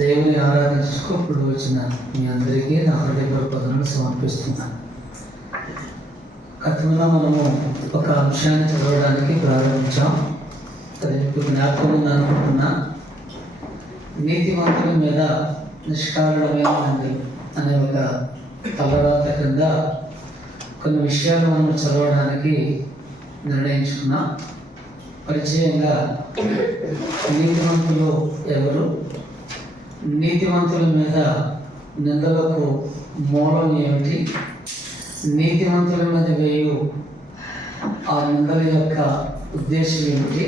దేవుని ఆరాధించుకు ఇప్పుడు వచ్చిన మీ అందరికీ నా హృదయపూర్వకతలను సమర్పిస్తున్నాను. గతంలో మనము ఒక అంశాన్ని చదవడానికి ప్రారంభించాం. అది మీకు జ్ఞాపకం ఉందనుకుంటున్నా. నీతిమంతుల మీద నిష్కారణమైన నిందలు అనే ఒక తలరాత కింద కొన్ని విషయాలు మనం చదవడానికి నిర్ణయించుకున్నాం. పరిచయంగా నీతిమంతులు ఎవరు, నీతిమంతుల మీద నిందలకు మూలం ఏమిటి, నీతిమంతుల మీద వేయు ఆ నిందల యొక్క ఉద్దేశం ఏమిటి,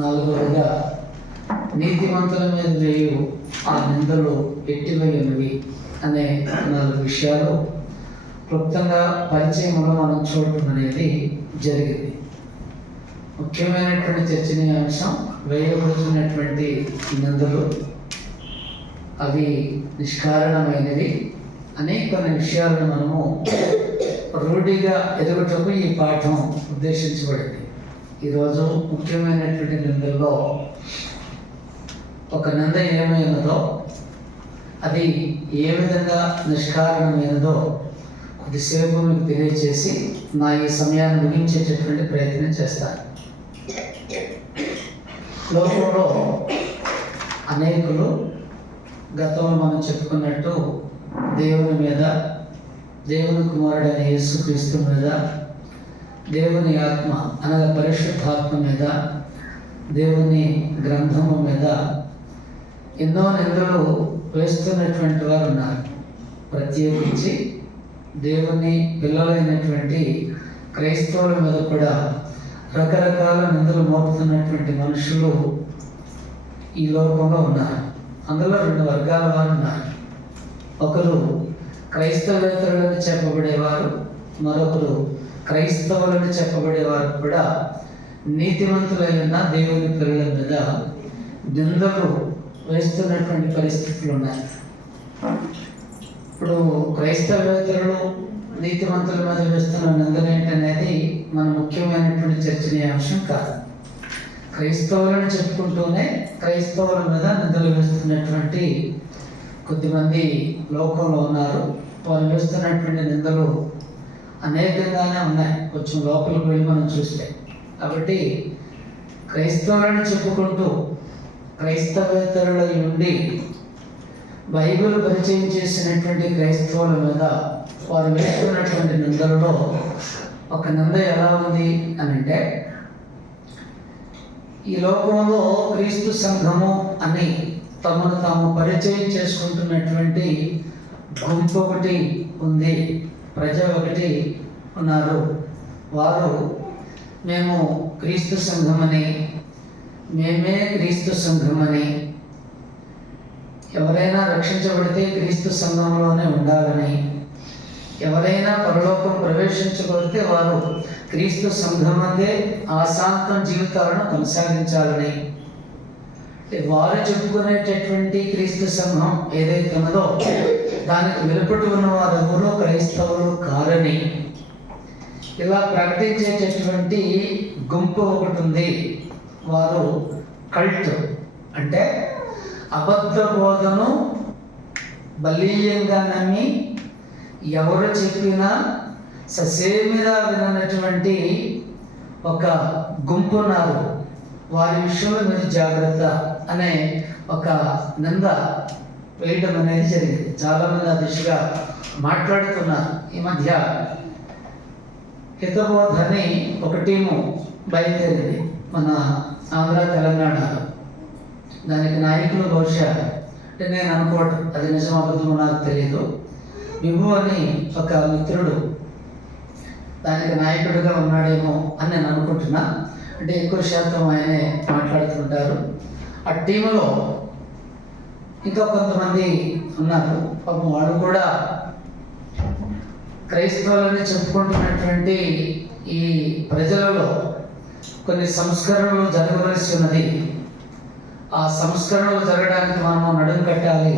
నాలుగవదిగా నీతిమంతుల మీద వేయు ఆ నిందలు ఎట్టివైనవి అనే 4 విషయాలు క్లుప్తంగా పరిచయంలో మనం చూడటం అనేది జరిగింది. ముఖ్యమైనటువంటి చర్చనీయాంశం వేయబడుతున్నటువంటి నిందలు, అవి నిష్కారణమైనవి అనే కొన్ని విషయాలను మనము రూఢిగా ఎదుగుటకు ఈ పాఠం ఉద్దేశించబడింది. ఈరోజు ముఖ్యమైనటువంటి నిందల్లో ఒక నింద ఏమైనదో, అది ఏ విధంగా నిష్కారణమైనదో కొద్దిసేపు మీకు తెలియజేసి నా ఈ సమయాన్ని ముగించేటటువంటి ప్రయత్నం చేస్తాను. లోకంలో అనేకులు గతంలో మనం చెప్పుకున్నట్టు దేవుని మీద, దేవుని కుమారుడైన యేసుక్రీస్తు మీద, దేవుని ఆత్మ అనగా పరిశుద్ధాత్మ మీద, దేవుని గ్రంథము మీద ఎన్నో నిందలు వేస్తున్నటువంటి వారు ఉన్నారు. ప్రత్యేకించి దేవుని పిల్లలైనటువంటి క్రైస్తవుల మీద కూడా రకరకాల నిందలు మోపుతున్నటువంటి మనుషులు ఈ లోకంలో ఉన్నారు. అందులో 2 వర్గాల వారు ఉన్నారు. ఒకరు క్రైస్తవేతరులని చెప్పబడేవారు, మరొకరు క్రైస్తవులని చెప్పబడేవారు కూడా నీతిమంతులైన దేవుని పిల్లల మీద నిందలు వేస్తున్నటువంటి పరిస్థితులు ఉన్నాయి. ఇప్పుడు క్రైస్తవేతరులు నీతిమంతుల మీద వేస్తున్న నిందలు ఏంటనేది మన ముఖ్యమైనటువంటి చర్చనీయాంశం కాదు. క్రైస్తవులను చెప్పుకుంటూనే క్రైస్తవుల మీద నిందలు వేస్తున్నటువంటి కొద్దిమంది లోకంలో ఉన్నారు. వారు వేస్తున్నటువంటి నిందలు అనేకంగానే ఉన్నాయి. కొంచెం లోపలికి వెళ్ళి మనం చూస్తే. కాబట్టి క్రైస్తవులను చెప్పుకుంటూ క్రైస్తవేతరుల నుండి బైబిల్ పరిచయం చేసినటువంటి క్రైస్తవుల మీద వారు వేస్తున్నటువంటి నిందలలో ఒక నింద ఎలా ఉంది అని అంటే, ఈ లోకంలో క్రీస్తు సంఘము అని తమను తాము పరిచయం చేసుకుంటున్నటువంటి గుంపు ఒకటి ఉంది, ప్రజలు ఒకటి ఉన్నారు. వారు మేము క్రీస్తు సంఘమని, మేమే క్రీస్తు సంఘమని, ఎవరైనా రక్షించబడితే క్రీస్తు సంఘంలోనే ఉండాలని, ఎవరైనా పరలోకం ప్రవేశించబడితే వారు క్రీస్తు సంఘమందే ఆశాంతం జీవితాలను కొనసాగించాలని, వారు చెప్పుకునేటటువంటి క్రీస్తు సంఘం ఏదైతే ఉన్నదో దానికి వెలుపటి ఉన్న వారు ఎవరో క్రైస్తవులు కారని ఇలా ప్రకటించేటటువంటి గుంపు ఒకటి ఉంది. వారు కల్ట్ అంటే అబద్ధ బోధను బలీయంగా నమ్మి ఎవరు చెప్పినా ససేమిరా వినటువంటి ఒక గుంపు ఉన్నారు. వారి విషయంలో మీరు జాగ్రత్త అనే ఒక నింద వేయడం అనేది జరిగింది. చాలామంది ఆ దిశగా మాట్లాడుతున్నారు. ఈ మధ్య హితబోధ అని ఒక టీము బయలుదేరింది మన ఆంధ్ర తెలంగాణలో. దానికి నాయకులు బహుశా, అంటే నేను అనుకోవటం, అది నిజం అబద్ధం నాకు తెలియదు, విభు అని ఒక మిత్రుడు దానికి నాయకుడిగా ఉన్నాడేమో అని నేను అనుకుంటున్నా. అంటే ఎక్కువ శాతం ఆయనే మాట్లాడుతుంటారు. ఆ టీంలో ఇంకా కొంతమంది ఉన్నారు. పాపం వాళ్ళు కూడా క్రైస్తవులని చెప్పుకుంటున్నటువంటి ఈ ప్రజలలో కొన్ని సంస్కరణలు జరగవలసి ఉన్నది. ఆ సంస్కరణలు జరగడానికి మనము నడుం కట్టాలి.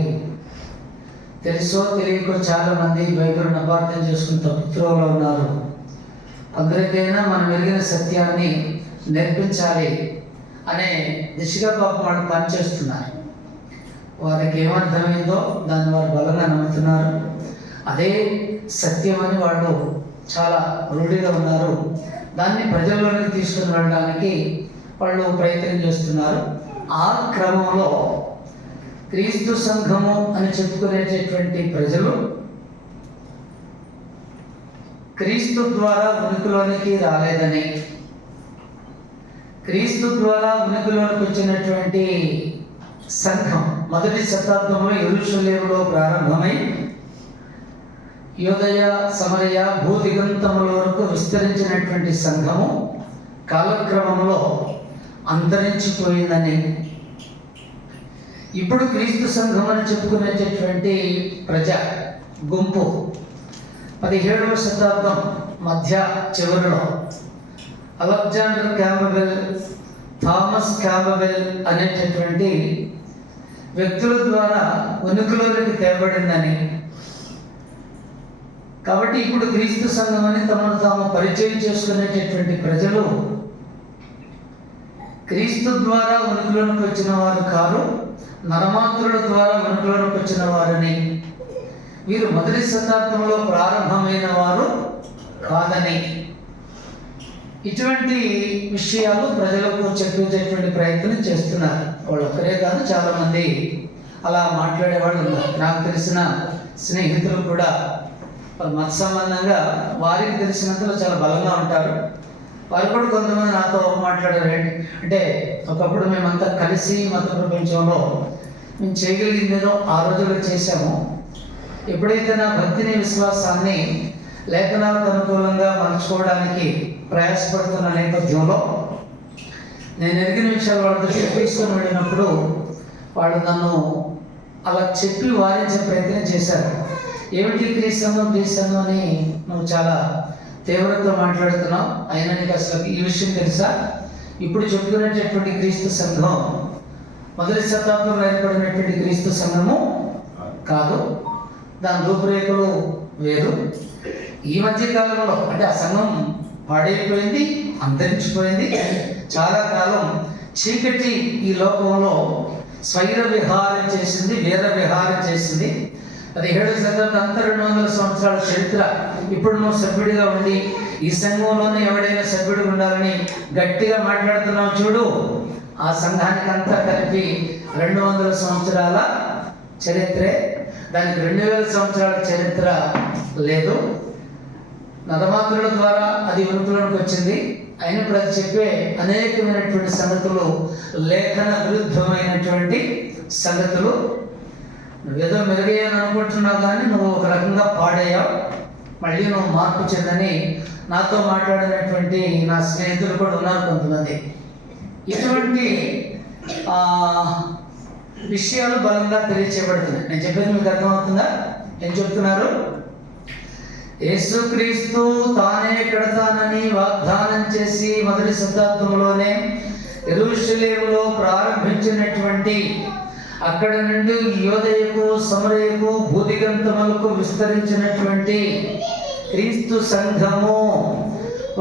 తెలుసో తెలియకో చాలామంది బైబిల్ని అపార్థం చేసుకుని తప్పుత్రోవలో ఉన్నారు. అందరికైనా మనం ఎరిగిన సత్యాన్ని నేర్పించాలి అనే దిశగా పాపం వాళ్ళు పనిచేస్తున్నారు. వారికి ఏమర్థమైందో దాన్ని వారు బలంగా నమ్ముతున్నారు. అదే సత్యమని వాళ్ళు చాలా రూఢిగా ఉన్నారు. దాన్ని ప్రజల్లోనికి తీసుకుని వెళ్ళడానికి వాళ్ళు ప్రయత్నం చేస్తున్నారు. ఆ క్రమంలో క్రీస్తు సంఘము అని చెప్పుకునేటటువంటి ప్రజలు క్రీస్తు ద్వారా ఉనికిలోనికి రాలేదని, క్రీస్తు ద్వారా ఉనికిలోనికి వచ్చినటువంటి సంఘం మొదటి శతాబ్దంలో యెరూషలేములో ప్రారంభమై యూదయ సమరయ భూదిగంతముల వరకు విస్తరించినటువంటి సంఘము కాలక్రమంలో అంతరించిపోయిందని, ఇప్పుడు క్రీస్తు సంఘం అని చెప్పుకునేటటువంటి ప్రజా గుంపు 17వ శతాబ్దం మధ్య చివరిలో అలెగ్జాండర్ క్యాంబెల్, థామస్ క్యాంబెల్ అనేటటువంటి వ్యక్తుల ద్వారా ఉనికిలోనికి తేబడిందని, కాబట్టి ఇప్పుడు క్రీస్తు సంఘం అని తమను తాము పరిచయం చేసుకునేటటువంటి ప్రజలు క్రీస్తు ద్వారా ఉనికిలోనికి వచ్చిన వారు కారు, నరమాత్రుల ద్వారా ఉనికిలోనికి వచ్చిన వారని, వీరు మొదటి శతాబ్దంలో ప్రారంభమైన వారు కాదని, ఇటువంటి విషయాలు ప్రజలకు చెప్పేటటువంటి ప్రయత్నం చేస్తున్నారు. వాళ్ళు ఒక్కరే కాదు, చాలామంది అలా మాట్లాడేవాళ్ళు ఉన్నారు. నాకు తెలిసిన స్నేహితులు కూడా మత సంబంధంగా వారికి తెలిసినంతలో చాలా బలంగా ఉంటారు. వారు కూడా కొంతమంది నాతో మాట్లాడారు. అంటే ఒకప్పుడు మేమంతా కలిసి మత ప్రపంచంలో మేము చేయగలిగింది ఏదో ఆ రోజుల్లో చేశాము. ఎప్పుడైతే నా భక్తిని విశ్వాసాన్ని లేఖనాలకు అనుకూలంగా మలుచుకోవడానికి ప్రయాసపడుతున్న నేపథ్యంలో నేను ఎరిగిన విషయాలు వాళ్ళ దృష్టికి తీసుకొని వెళ్ళినప్పుడు వాళ్ళు నన్ను అలా చెప్పి వారించే ప్రయత్నం చేశారు. ఏమిటి క్రీస్తు అని నువ్వు చాలా తీవ్రతతో మాట్లాడుతున్నావు, అయినా నీకు అసలు ఈ విషయం తెలుసా? ఇప్పుడు చెప్పుకునేటటువంటి క్రీస్తు సంఘం మొదటి శతాబ్దంలో ఏర్పడినటువంటి క్రీస్తు సంఘము కాదు, దాని రూపురేఖలు వేరు. ఈ మధ్య కాలంలో అంటే ఆ సంఘం పాడైపోయింది, అంతరించిపోయింది. చాలా కాలం చీకటి ఈ లోకంలో స్వైర విహారం చేసింది, వీర విహారం చేసింది. 17వ శతాబ్దం అంతా 200 సంవత్సరాల చరిత్ర. ఇప్పుడు నువ్వు సభ్యుడిగా ఉండి ఈ సంఘంలోనే ఎవడైనా సభ్యుడిగా ఉండాలని గట్టిగా మాట్లాడుతున్నావు చూడు, ఆ సంఘానికి అంతా కలిపి 200 సంవత్సరాల చరిత్రే. దానికి 2000 సంవత్సరాల చరిత్ర లేదు. నరమాత్రుల ద్వారా అది ఉనికిలోకి వచ్చింది. అయినప్పుడు అది చెప్పే అనేకమైనటువంటి సంగతులు లేఖన విరుద్ధమైనటువంటి సంగతులు. నువ్వేదో మెరుగయ్యాను అనుకుంటున్నావు, కానీ నువ్వు ఒక రకంగా పాడయ్యావు, మళ్ళీ నువ్వు మార్పు చెందని నాతో మాట్లాడినటువంటి నా స్నేహితులు కూడా ఉన్నారు కొంతమంది. ఇటువంటి విషయాలు బలంగా తెలియచేయబడుతున్నాయి. నేను చెప్పేది మీకు అర్థమవుతుందా? ఏం చెప్తున్నారు? యేసుక్రీస్తు తానే కడతానని వాగ్దానం చేసి మొదటి శతాబ్దంలోనే యెరూషలేములో ప్రారంభించినటువంటి, అక్కడ నుండి యోదయకు సమరయకు భూదిగంతములకు విస్తరించినటువంటి క్రీస్తు సంఘము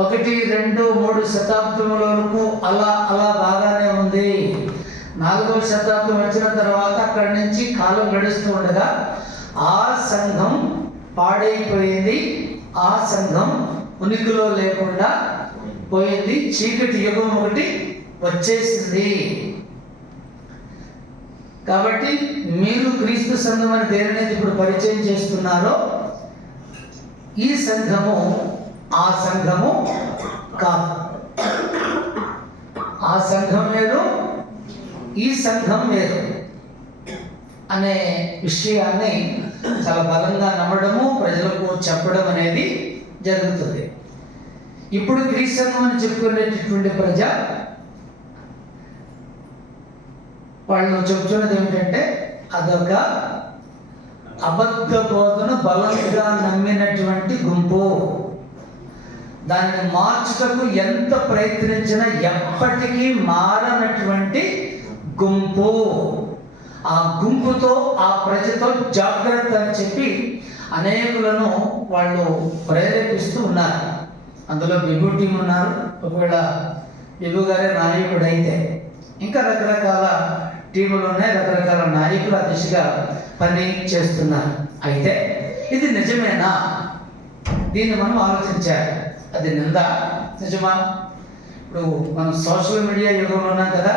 1, 2, 3 శతాబ్దముల వరకు అలా బాగానే ఉంది. 4వ శతాబ్దం వచ్చిన తర్వాత అక్కడి నుంచి కాలం గడుస్తూ ఉండగా ఆ సంఘం పాడైపోయింది, ఆ సంఘం ఉనికిలో లేకుండా పోయింది. చీకటి యుగం ఒకటి వచ్చేసింది. కాబట్టి మీరు క్రీస్తు సంఘం అని దేనినైతే ఇప్పుడు పరిచయం చేస్తున్నారో ఈ సంఘము ఆ సంఘము కాదు. ఆ సంఘం వేరు, ఈ సంఘం వేరు అనే విషయాన్ని చాలా బలంగా నమ్మడము, ప్రజలకు చెప్పడం అనేది జరుగుతుంది. ఇప్పుడు క్రీస్తు సంఘం అని చెప్పుకునేటటువంటి ప్రజ వాళ్ళు చెప్తున్నది ఏమిటంటే అదొక అబద్ధ బోధన బలంగా నమ్మినటువంటి గుంపు. దాన్ని మార్చుటకు ఎంత ప్రయత్నించినా ఎప్పటికీ మారనటువంటి గుంపు. ఆ గుంపుతో ఆ ప్రజతో జాగ్రత్త అని చెప్పి అనేకులను వాళ్ళు ప్రేరేపిస్తూ ఉన్నారు. అందులో బిబు టీం ఉన్నారు, ఒకవేళ బిబు గారే నాయకుడు అయితే, ఇంకా రకరకాల టీములు ఉన్నాయి, రకరకాల నాయకులు ఆ దిశగా పని చేస్తున్నారు. అయితే ఇది నిజమేనా? దీన్ని మనం ఆలోచించాలి. అది నిజమా? ఇప్పుడు మనం సోషల్ మీడియా యుగంలో ఉన్నాం కదా,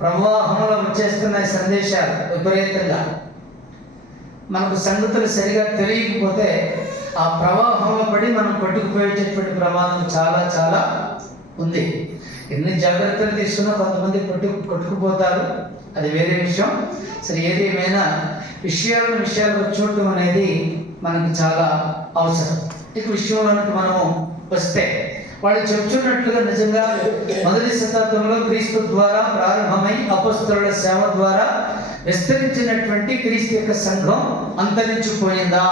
ప్రవాహంలో వచ్చేస్తున్నాయి సందేశాలు విపరీతంగా. మనకు సంగతులు సరిగా తెలియకపోతే ఆ ప్రవాహంలో పడి మనం కొట్టుకుపోయేటటువంటి ప్రమాదం చాలా చాలా ఉంది. ఎన్ని జాగ్రత్తలు తీసుకున్నా కొంతమంది కొట్టుకుపోతారు, అది వేరే విషయం. సరే, ఏది ఏమైనా విషయాలు చూడటం అనేది మనకు చాలా అవసరం. ఇక విషయంలోనికి మనము వస్తే, వాళ్ళు చెప్తున్నట్లుగా నిజంగా మొదటి శతాబ్దంలో క్రీస్తు ద్వారా ప్రారంభమై అపొస్తలుల సేవ ద్వారా విస్తరించినటువంటి క్రీస్తు యొక్క సంఘం అంతరించిపోయిందా?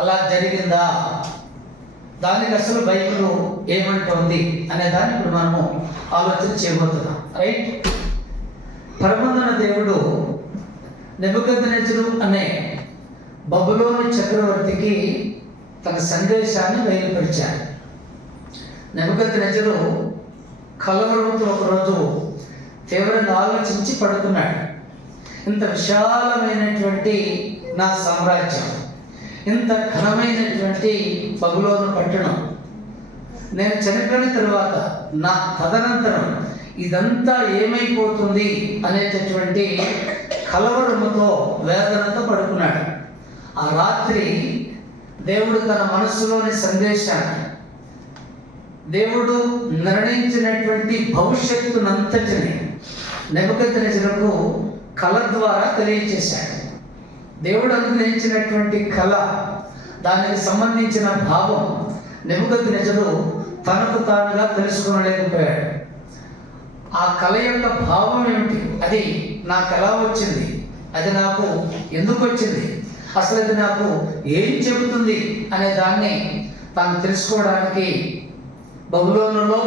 అలా జరిగిందా? దానికి అసలు బైబిల్ ఏమంటోంది అనే దాన్ని ఇప్పుడు మనము ఆలోచన చేయబోతున్నాం. రైట్? పరమందున దేవుడు నెబుకద్నెజరు అనే బబులోను చక్రవర్తికి తన సందేశాన్ని బయలుపరిచారు. నెబుకద్నెజరు కలవరంతో ఒకరోజు తీవ్రంగా ఆలోచించి పడుకున్నాడు. ఇంత విశాలమైనటువంటి నా సామ్రాజ్యం, ఇంత ఘనమైనటువంటి బబులోను పట్టణం, నేను చనిపోయిన తరువాత నా తదనంతరం ఇదంతా ఏమైపోతుంది అనేటటువంటి కలవరముతో వేదనతో పడుకున్నాడు. ఆ రాత్రి దేవుడు తన మనస్సులోని సందేశాన్ని, దేవుడు నిర్ణయించినటువంటి భవిష్యత్తునంతటిని నెబుకద్నెజరుకు కళ ద్వారా తెలియచేశాడు. దేవుడు అనుగ్రహించినటువంటి కళ, దానికి సంబంధించిన భావం నెబుకద్నెజరు తనకు తానుగా తెలుసుకోలేకపోయాడు. ఆ కళ యొక్క భావం ఏమిటి, అది నాకు ఎలా వచ్చింది, అది నాకు ఎందుకు వచ్చింది, అసలు అది నాకు ఏం చెబుతుంది అనే దాన్ని తాను తెలుసుకోవడానికి బబులోనులో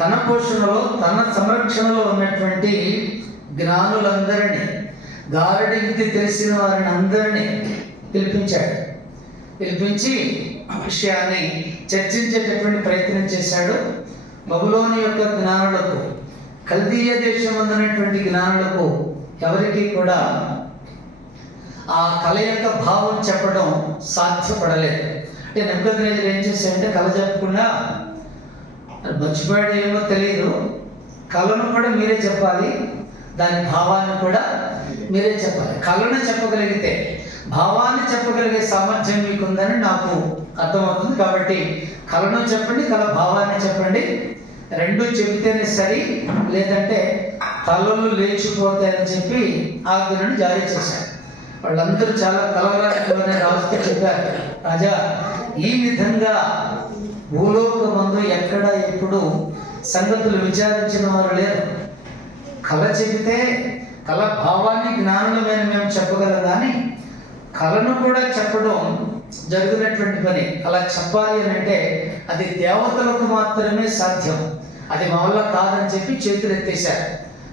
తన పోషణలో తన సంరక్షణలో ఉన్నటువంటి జ్ఞానులందరినీ, గారడి విద్య తెలిసిన వారిని అందరినీ పిలిపించి విషయాన్ని చర్చించేటటువంటి ప్రయత్నం చేశాడు. బబులోను యొక్క జ్ఞానులకు, కల్దీయ దేశం ఉన్నటువంటి జ్ఞానులకు ఎవరికి కూడా ఆ కళ యొక్క భావం చెప్పడం సాధ్యపడలేదు. అంటే నెబుకద్నెజరు ఏం చేశాడంటే, కళ చెప్పకుండా మర్చిపోయాడు ఏమో తెలియదు, కళను కూడా మీరే చెప్పాలి, దాని భావాన్ని కూడా మీరే చెప్పాలి. కళను చెప్పగలిగితే భావాన్ని చెప్పగలిగే సామర్థ్యం మీకుందని నాకు అర్థమవుతుంది. కాబట్టి కళను చెప్పండి, కళ భావాన్ని చెప్పండి, రెండు చెబితేనే సరి, లేదంటే తలలు లేచిపోతాయని చెప్పి ఆజ్ఞను జారీ చేశారు. వాళ్ళందరూ చాలా కలవరాటంలోనే రాజుతో చెప్పారు, రాజా, ఈ విధంగా భూలోకమందు ఎక్కడ ఎప్పుడు సంగతులు విచారించిన వారు లేరు. కళ చెబితే కళ భావాన్ని జ్ఞానమైన మేము చెప్పగలం, కానీ కళను కూడా చెప్పడం జరిగినటువంటి పని. అలా చెప్పాలి అని అంటే అది దేవతలకు మాత్రమే సాధ్యం, అది మా వల్ల కాదని చెప్పి చేతులు ఎత్తేశారు.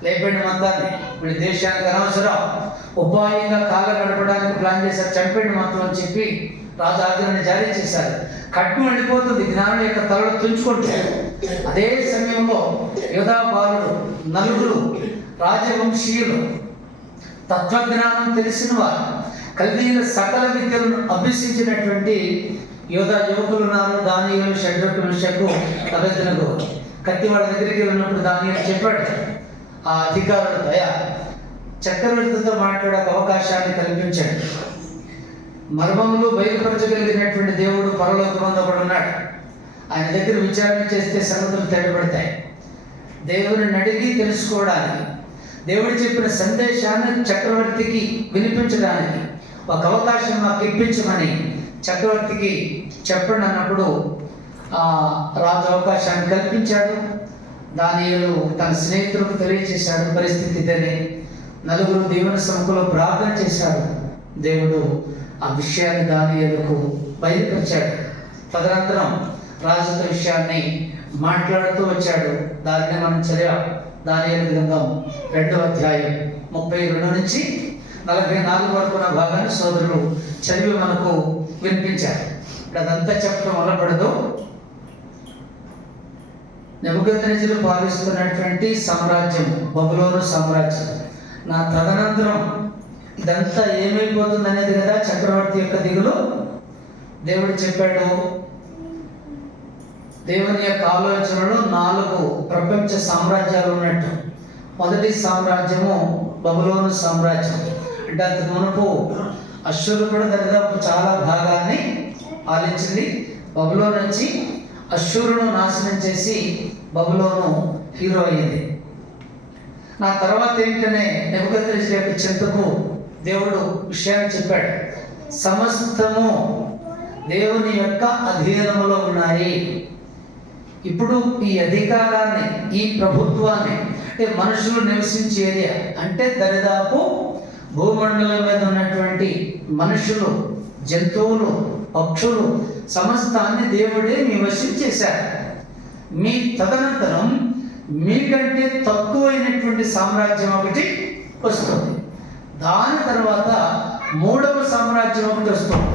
లేపండి మొత్తాన్ని, వీడి దేశానికి అనవసరం, ఉపాయంగా కాళ్ళ గడపడానికి ప్లాన్ చేశారు, చంపండి మొత్తం అని చెప్పి రాజు ఆజ్ఞని జారీ చేశారు. కట్టు వెళ్ళిపోతుంది, జ్ఞానం యొక్క తలలు తుంచుకుంటారు. అదే సమయంలో యోధా బాలుడు, నలుగురు రాజవంశీయులు, తత్వజ్ఞానం తెలిసిన వారు, కల్దీయుల సకల విద్యలను అభ్యసించినటువంటి యోధా యువకులు ఉన్నారు. దానియేలు, షడ్రకు, మెషకు, అబేద్నెగో. కత్తి వాళ్ళ దగ్గరికి వెళ్ళినప్పుడు దానియేలు చెప్పాడు, ఆ అధికారుడు దయా చక్రవర్తితో మాట్లాడే అవకాశాన్ని కల్పించాడు. మర్మములు బయలుపరచగలిగినటువంటి దేవుడు పరలోకమందు ఒకడు ఉన్నాడు. ఆయన దగ్గర విచారణ చేస్తే సంగతులు తేటపడతాయి. దేవుని అడిగి తెలుసుకోవడానికి, దేవుడు చెప్పిన సందేశాన్ని చక్రవర్తికి వినిపించడానికి ఒక అవకాశం మాకు ఇప్పించమని చక్రవర్తికి చెప్పండి అన్నప్పుడు రాజు అవకాశాన్ని కల్పించాడు. దానియేలు తన స్నేహితులకు తెలియజేశాడు పరిస్థితి ఇదని. నలుగురు దేవుని సముఖంలో ప్రార్థన చేశాడు. దేవుడు ఆ విషయాన్ని దానియేలుకు బయలుపరిచాడు. తదనంతరం రాజుతో విషయాన్ని మాట్లాడుతూ వచ్చాడు. దానిని మనం చదివాం. దానియేలు గ్రంథం 2వ అధ్యాయం 32 నుంచి 44 వరకు ఉన్న భాగాన్ని సోదరులు చదివి మనకు వినిపించారు. అదంతా చెప్పడం మొదలుపడదు. నెబుకద్నెజరు పాలిస్తున్నటువంటి సామ్రాజ్యం బబులోను సామ్రాజ్యం. నా తదనంతరం ఇదంతా ఏమైపోతుంది అనేది కదా చక్రవర్తి యొక్క దిగులు. దేవుడు చెప్పాడు, దేవుని యొక్క ఆలోచనలో 4 ప్రపంచ సామ్రాజ్యాలు ఉన్నట్టు. మొదటి సామ్రాజ్యము బబులోను సామ్రాజ్యం. అంటే అంతకు మునుపు అశ్షూరు కూడా దరిదాపు చాలా భాగాన్ని పాలించింది. బబులోను నుంచి అశ్షూరును నాశనం చేసి బబులోను హీరో అయింది. నా తర్వాత ఏంటనే నెబుకద్నెజరు యొక్క చింతకు దేవుడు విషయాన్ని చెప్పాడు. సమస్తము దేవుని యొక్క అధీనంలో ఉన్నాయి. ఇప్పుడు ఈ అధికారాన్ని, ఈ ప్రభుత్వాన్ని, అంటే మనుషులు నివసించే ఏరియా అంటే దరిదాపు భూమండలం మీద ఉన్నటువంటి మనుషులు, జంతువులు, పక్షులు సమస్తాన్ని దేవుడే మీ వశం చేశారు. మీ తదనంతరం మీకంటే తక్కువైనటువంటి సామ్రాజ్యం ఒకటి వస్తుంది. దాని తర్వాత 3వ సామ్రాజ్యం ఒకటి వస్తుంది.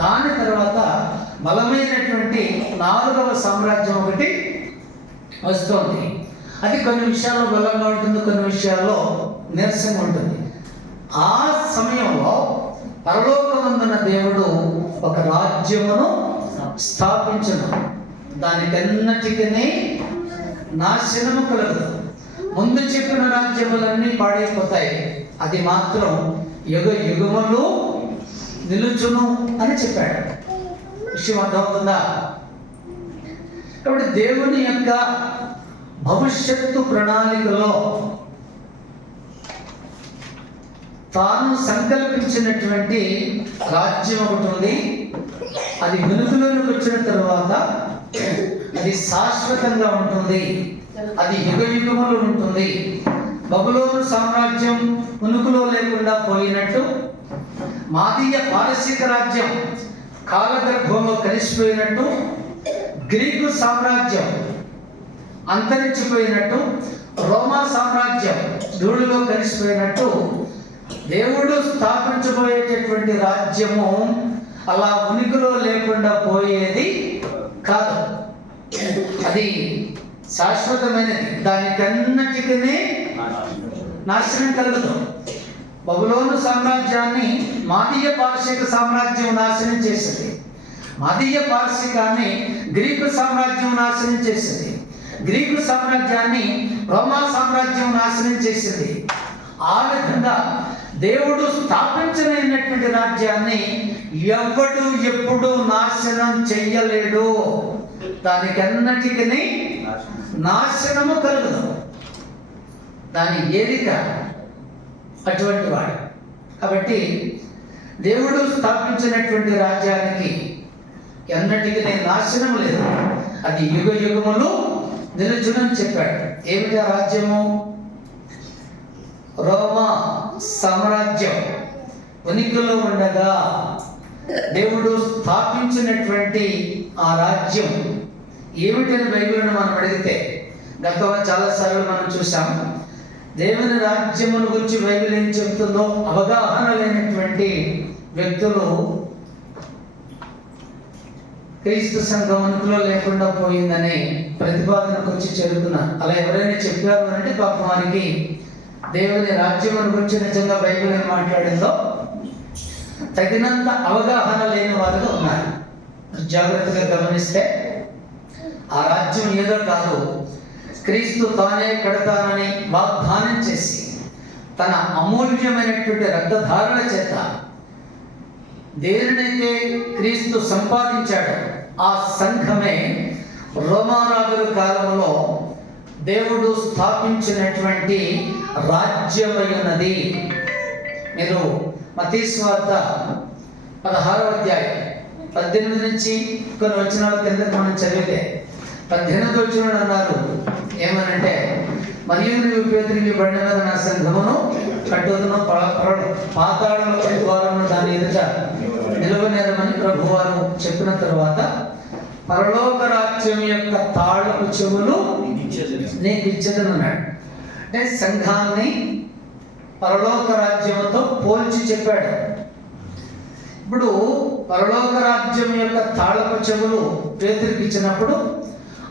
దాని తర్వాత బలమైనటువంటి 4వ సామ్రాజ్యం ఒకటి వస్తుంది. అది కొన్ని విషయాల్లో బలంగా ఉంటుంది, కొన్ని విషయాల్లో నీరసంగా ఉంటుంది. ఆ సమయంలో పరలోకమందున్న దేవుడు ఒక రాజ్యమును స్థాపించను. దానికన్నిటికీ నాశనము కలగదు. ముందు చెప్పిన రాజ్యములన్నీ పాడైపోతాయి, అది మాత్రం యుగ యుగములు నిలుచును అని చెప్పాడు. విషయం అర్థమవుతుందా? కాబట్టి దేవుని యొక్క భవిష్యత్తు ప్రణాళికలో తాను సంకల్పించినటువంటి రాజ్యం ఒకటి ఉంది. అది వెలుగులోకి వచ్చిన తర్వాత అది శాశ్వతంగా ఉంటుంది, అది యుగ యుగములు ఉంటుంది. బబులోను సామ్రాజ్యం ఉనుకులో లేకుండా పోయినట్టు మాదీయ పారసీక రాజ్యం కాలగర్భంలో కలిసిపోయినట్టు, గ్రీకు సామ్రాజ్యం అంతరించిపోయినట్టు, రోమా సామ్రాజ్యం ధూళిలో కలిసిపోయినట్టు దేవుడు స్థాపించబోయేటటువంటి రాజ్యము అలా ఉనికిలో లేకుండా పోయేది కాదు. అది శాశ్వతమైనది, దానికన్నిటికీ నాశనం కలగదు. బబులోను సామ్రాజ్యాన్ని మాదీయ పారసీక సామ్రాజ్యం నాశనం చేసింది. మాదీయ పారసీకాన్ని గ్రీకు సామ్రాజ్యం నాశనం చేసింది. గ్రీకు సామ్రాజ్యాన్ని రోమా సామ్రాజ్యం నాశనం చేసింది. ఆ విధంగా దేవుడు స్థాపించలేనటువంటి రాజ్యాన్ని ఎవడు ఎప్పుడు నాశనం చెయ్యలేడు. దానికన్నిటికీ నాశనము కలుగుదు. దాని ఏరిక అటువంటి వాడు. కాబట్టి దేవుడు స్థాపించినటువంటి రాజ్యానికి ఎన్నటికీ నాశనం లేదు, అది యుగ యుగములు నిలుచునని చెప్పాడు. ఏమిటి ఆ రాజ్యము? రోమా సామ్రాజ్యం ఉనికిలో ఉండగా దేవుడు స్థాపించినటువంటి ఆ రాజ్యం ఏమిటని బైబిల్ను మనం అడిగితే గతంలో చాలాసార్లు మనం చూసాం. దేవుని రాజ్యమును గురించి బైబిల్ ఏం చెబుతుందో అవగాహన లేనటువంటి వ్యక్తులు క్రీస్తు సంఘం ఉనికిలో లేకుండా పోయిందని ప్రతిపాదనకు వచ్చి చేరుతున్నారు. అలా ఎవరైనా చెప్పారు అంటే పాపం వారికి దేవుని రాజ్యమును గురించి నిజంగా బైబిల్ ఏం మాట్లాడిందో తగినంత అవగాహన లేని వారుగా ఉన్నారు. జాగ్రత్తగా గమనిస్తే ఆ రాజ్యం ఏదో కాదు, క్రీస్తు తానే కడతానని వాగ్దానం చేసి తన అమూల్యమైనటువంటి రక్తధారణ చేత దేనినైతే క్రీస్తు సంపాదించాడో ఆ సంఘమే రోమారాజుల కాలంలో దేవుడు స్థాపించినటువంటి రాజ్యమైనది. మీరు మత్తయి సువార్త 16వ అధ్యాయం 18 నుంచి కొన్ని వచనాల కిందకు మనం చదివితే 18వ వచనం అన్నారు ఏమనంటే, మరియు నీవు పేతురువి బండ మీద నా సంఘమును కట్టుదును, పాతాళముల ద్వారమును దాని ఎదుట నిలువనేరమని ప్రభువారు చెప్పిన తర్వాత పరలోక రాజ్యం యొక్క తాళపు చెవులు నీకు ఇచ్చేదన్నాడు. అంటే సంఘాన్ని పరలోక రాజ్యంతో పోల్చి చెప్పాడు. ఇప్పుడు పరలోక రాజ్యం యొక్క తాళపు చెవులు పేతురుకి ఇచ్చినప్పుడు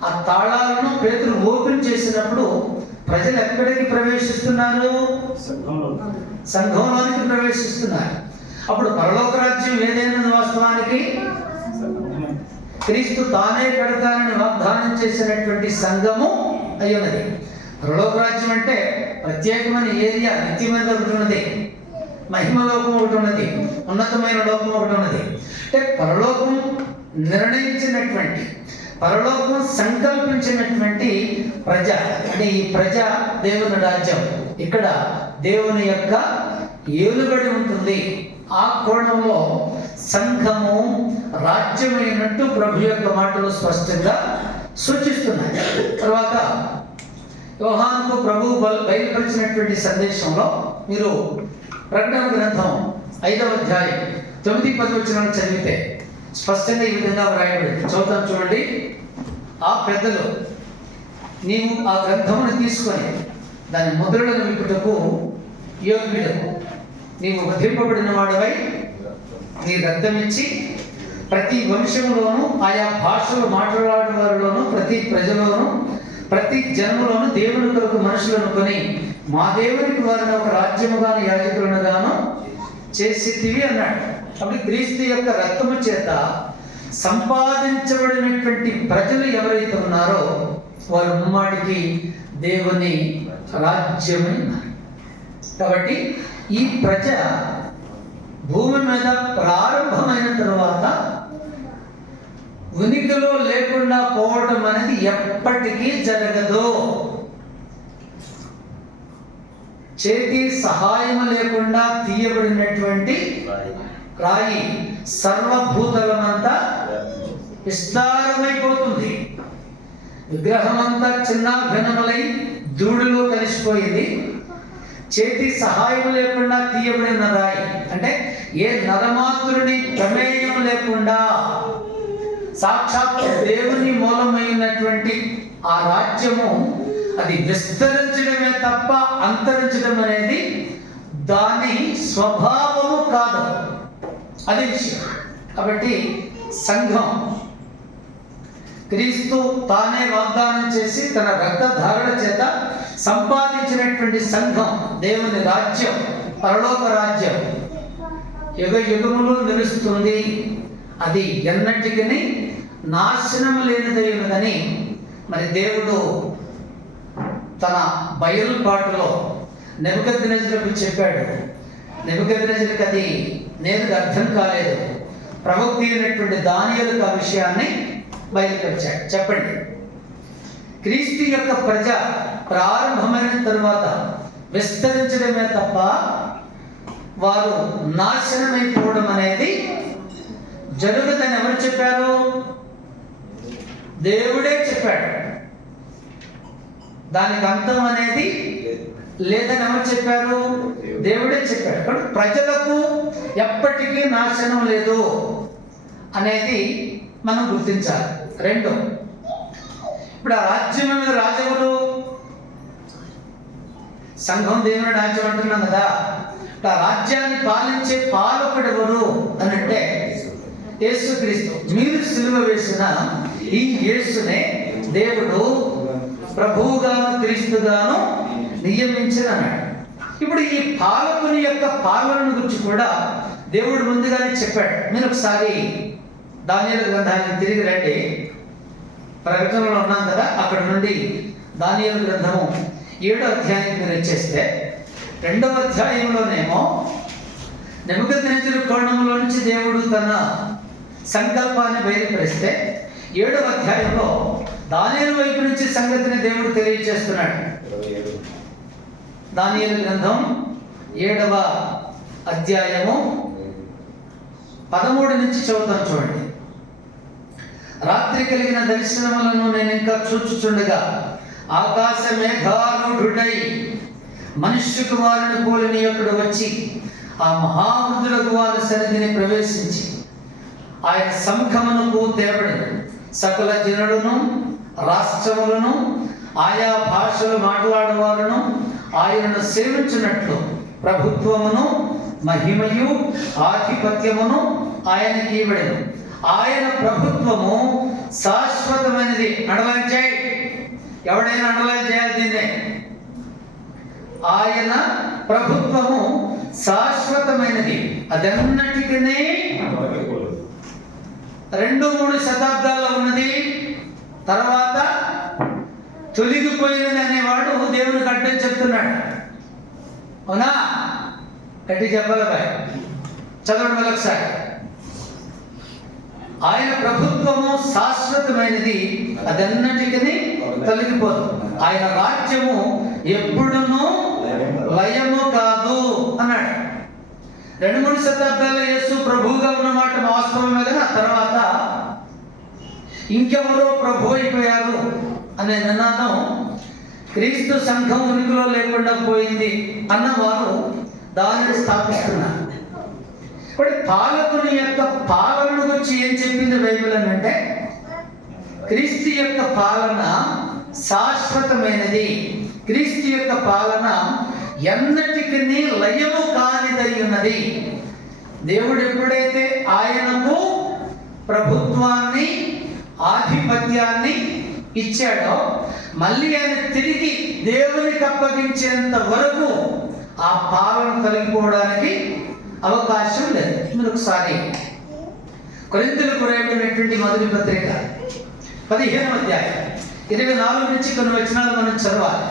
ఆ తాళాలను పేతురు ఓపెన్ చేసినప్పుడు ప్రజలు ఎక్కడికి ప్రవేశిస్తున్నారు? సంఘంలోనికి ప్రవేశిస్తున్నారు. అప్పుడు పరలోక రాజ్యం ఏదైనా వాస్తవానికి క్రీస్తు తానే కడతానని వాగ్దానం చేసినటువంటి సంఘము అయ్యున్నది. పరలోక రాజ్యం అంటే ప్రత్యేకమైన ఏరియా, నిత్యమైన ఒకటి ఉన్నది, మహిమ లోకం ఒకటి ఉన్నది, ఉన్నతమైన లోకం ఒకటి ఉన్నది. అంటే పరలోకం నిర్ణయించినటువంటి, పరలోకం సంకల్పించినటువంటి ప్రజ, అంటే ఈ ప్రజ దేవుని రాజ్యం. ఇక్కడ దేవుని యొక్క ఏలుబడి ఉంటుంది. ఆ కోణంలో సంఘము రాజ్యమైనట్టు ప్రభు యొక్క మాటలు స్పష్టంగా సూచిస్తున్నాయి. తర్వాత యోహానుకు ప్రభు బయలుపరిచినటువంటి సందేశంలో మీరు ప్రకటన గ్రంథం 5వ అధ్యాయం 9-10 వచనాలను చదివితే స్పష్టంగా ఈ విధంగా వ్రాయబడింది. చదువుతాను చూడండి. ఆ పెద్దలు, నీవు ఆ గ్రంథమును తీసుకొని దాని ముద్రలను విప్పుటకు యోగ్యుడు, నీవు వధింపబడిన వాడవై నీ రక్తమిచ్చి ప్రతి వంశంలోను, ఆయా భాషలు మాట్లాడే వారిలోను, ప్రతి ప్రజలోను, ప్రతి జన్మలోను దేవుని కొరకు మనుషులను కొని మా దేవునికి వారిని ఒక రాజ్యముగాను యాజకులను గాను చేసితివి అన్నాడు. అప్పుడు క్రీస్తు యొక్క రక్తము చేత సంపాదించబడినటువంటి ప్రజలు ఎవరైతే ఉన్నారో వారు ముమ్మాటికి దేవుని రాజ్యమై ఉన్నారు. కాబట్టి ఈ ప్రజ భూమి మీద ప్రారంభమైన తరువాత ఉనికిలో లేకుండా పోవటం అనేది ఎప్పటికీ జరగదు. చేతి సహాయం లేకుండా తీయబడినటువంటి రాయి సర్వభూతలమంతా విస్తారమైపోతుంది. విగ్రహమంతా చిన్న ఘనములై ధూళిలో కలిసిపోయింది. చేతి సహాయం లేకుండా తీయబడిన రాయి అంటే ఏ నరమాత్రుని ప్రమేయం లేకుండా సాక్షాత్ దేవుని మూలమైనటువంటి ఆ రాజ్యము అది విస్తరించడమే తప్ప అంతరించడం అనేది దాని స్వభావము కాదు. అది విషయం. కాబట్టి సంఘం క్రీస్తు తానే వాగ్దానం చేసి తన రక్తధారణ చేత సంపాదించినటువంటి సంఘం దేవుని రాజ్యం, పరలోక రాజ్యం యుగ యుగములు నిలుస్తుంది. అది ఎన్నటికీ నాశనం లేనిదైనదని మరి దేవుడు తన బయలుపాటులో నెబుకద్నెజరుకు చెప్పాడు. నెబుకద్నెజరుకు అది నేరుగా అర్థం కాలేదు. ప్రవక్త అయినటువంటి దానియేలుకు ఆ విషయాన్ని బయలుపరిచాడు. చెప్పండి, క్రీస్తు యొక్క ప్రజ ప్రారంభమైన తరువాత విస్తరించడమే తప్ప వారు నాశనమైపోవడం అనేది జరుగుదని ఎవరు చెప్పారు? దేవుడే చెప్పాడు. దానికి అంతం అనేది లేదని ఎవరు చెప్పారు? దేవుడే చెప్పాడు. కాబట్టి ప్రజలకు ఎప్పటికీ నాశనం లేదు అనేది మనం గుర్తించాలి. రెండు, ఇప్పుడు ఆ రాజ్యం మీద రాజెవరు? సంఘం దేవుని రాజ్యం అంటున్నాం కదా. ఆ రాజ్యాన్ని పాలించే పాలకుడు ఎవరు అని అంటే యేసుక్రీస్తు. మీరు సిలువ వేసిన ఈ యేసునే దేవుడు ప్రభువుగాను క్రీస్తుగాను నియమించిన అన్నాడు. ఇప్పుడు ఈ పాలకుని యొక్క పాలనను గురించి కూడా దేవుడు ముందుగానే చెప్పాడు. మీరు ఒకసారి దానియేలు గ్రంథానికి తిరిగి రండి. ప్రకటనలో ఉన్నాం కదా, అక్కడ నుండి దానియేలు గ్రంథము 7వ అధ్యాయానికి మీరు వచ్చేస్తే 2వ అధ్యాయంలోనేమో నెబుకద్నెజరు కోణంలో నుంచి దేవుడు తన సంకల్పాన్ని బయలుపరిస్తే 7వ అధ్యాయంలో దానియేలు వైపు నుంచి సంగతిని దేవుడు తెలియజేస్తున్నాడు. దానియేలు గ్రంథం 7వ అధ్యాయము 13 నుంచి చదువుతాం చూడండి. రాత్రి కలిగిన దర్శనములను నేను ఇంకా చూచుచుండగా ఆకాశ మేఘారూఢుడై మనుష్య కుమారుని పోలిన యొక్కడు వచ్చి ఆ మహావృద్ధులకు వారి సన్నిధిని ప్రవేశించి ఆయన సముఖమునకు తేబడిన సకల జనులను, రాష్ట్రములను, ఆయా భాషలు మాట్లాడేవారును ఆయనను సేవించినట్లు ప్రభుత్వమును, మహిమయు, ఆధిపత్యమును ఆయనకి ఇవ్వడెను. ఆయన ప్రభుత్వము శాశ్వతమైనది. అండర్లైన్ చేయి, ఎవడైనా అండర్లైన్ చేయాలి దీన్నే. ఆయన ప్రభుత్వము శాశ్వతమైనది, అదన్నిటికీ 2-3 శతాబ్దాల్లో ఉన్నది. తర్వాత తొలగిపోయినది అనేవాడు దేవునికి అడ్డం చెప్తున్నాడు. అవునా? గట్టి చెప్పాలి బాయ్, చదవండి మళ్ళీ ఒకసారి. ఆయన ప్రభుత్వము శాశ్వతమైనది, అదన్నిటికీ తొలగిపోదు. ఆయన రాజ్యము ఎప్పుడునూ లయము కాదు అన్నాడు. 2-3 శతాబ్దాల్లో యేసు ప్రభువుగా ఉన్నమాట వాస్తవమే, కానీ ఆ తర్వాత ఇంకెవరో ప్రభు అయిపోయారు అనే నినాదం క్రీస్తు సంఘం ఉనికిలో లేకుండా పోయింది అన్నవారు దానిని స్థాపిస్తున్నారు. ఇప్పుడు పాలకుని యొక్క పాలన గురించి ఏం చెప్పింది బైబిల్ అని అంటే, క్రీస్తు యొక్క పాలన శాశ్వతమైనది, క్రీస్తు యొక్క పాలన ఎన్నటికీ లయము కానిదై ఉన్నది. దేవుడు ఎప్పుడైతే ఆయనకు ప్రభుత్వాన్ని, ఆధిపత్యాన్ని ఇచ్చాడో, మళ్ళీ ఆయన తిరిగి దేవునికి అప్పగించేంత వరకు ఆ పాలన తొలగిపోవడానికి అవకాశం లేదు. మీరు ఒకసారి కొరింథీయులకు రాయబడినటువంటి మొదటి పత్రిక 15వ అధ్యాయం 24 నుంచి కొన్ని వచనాలు మనం చదవాలి.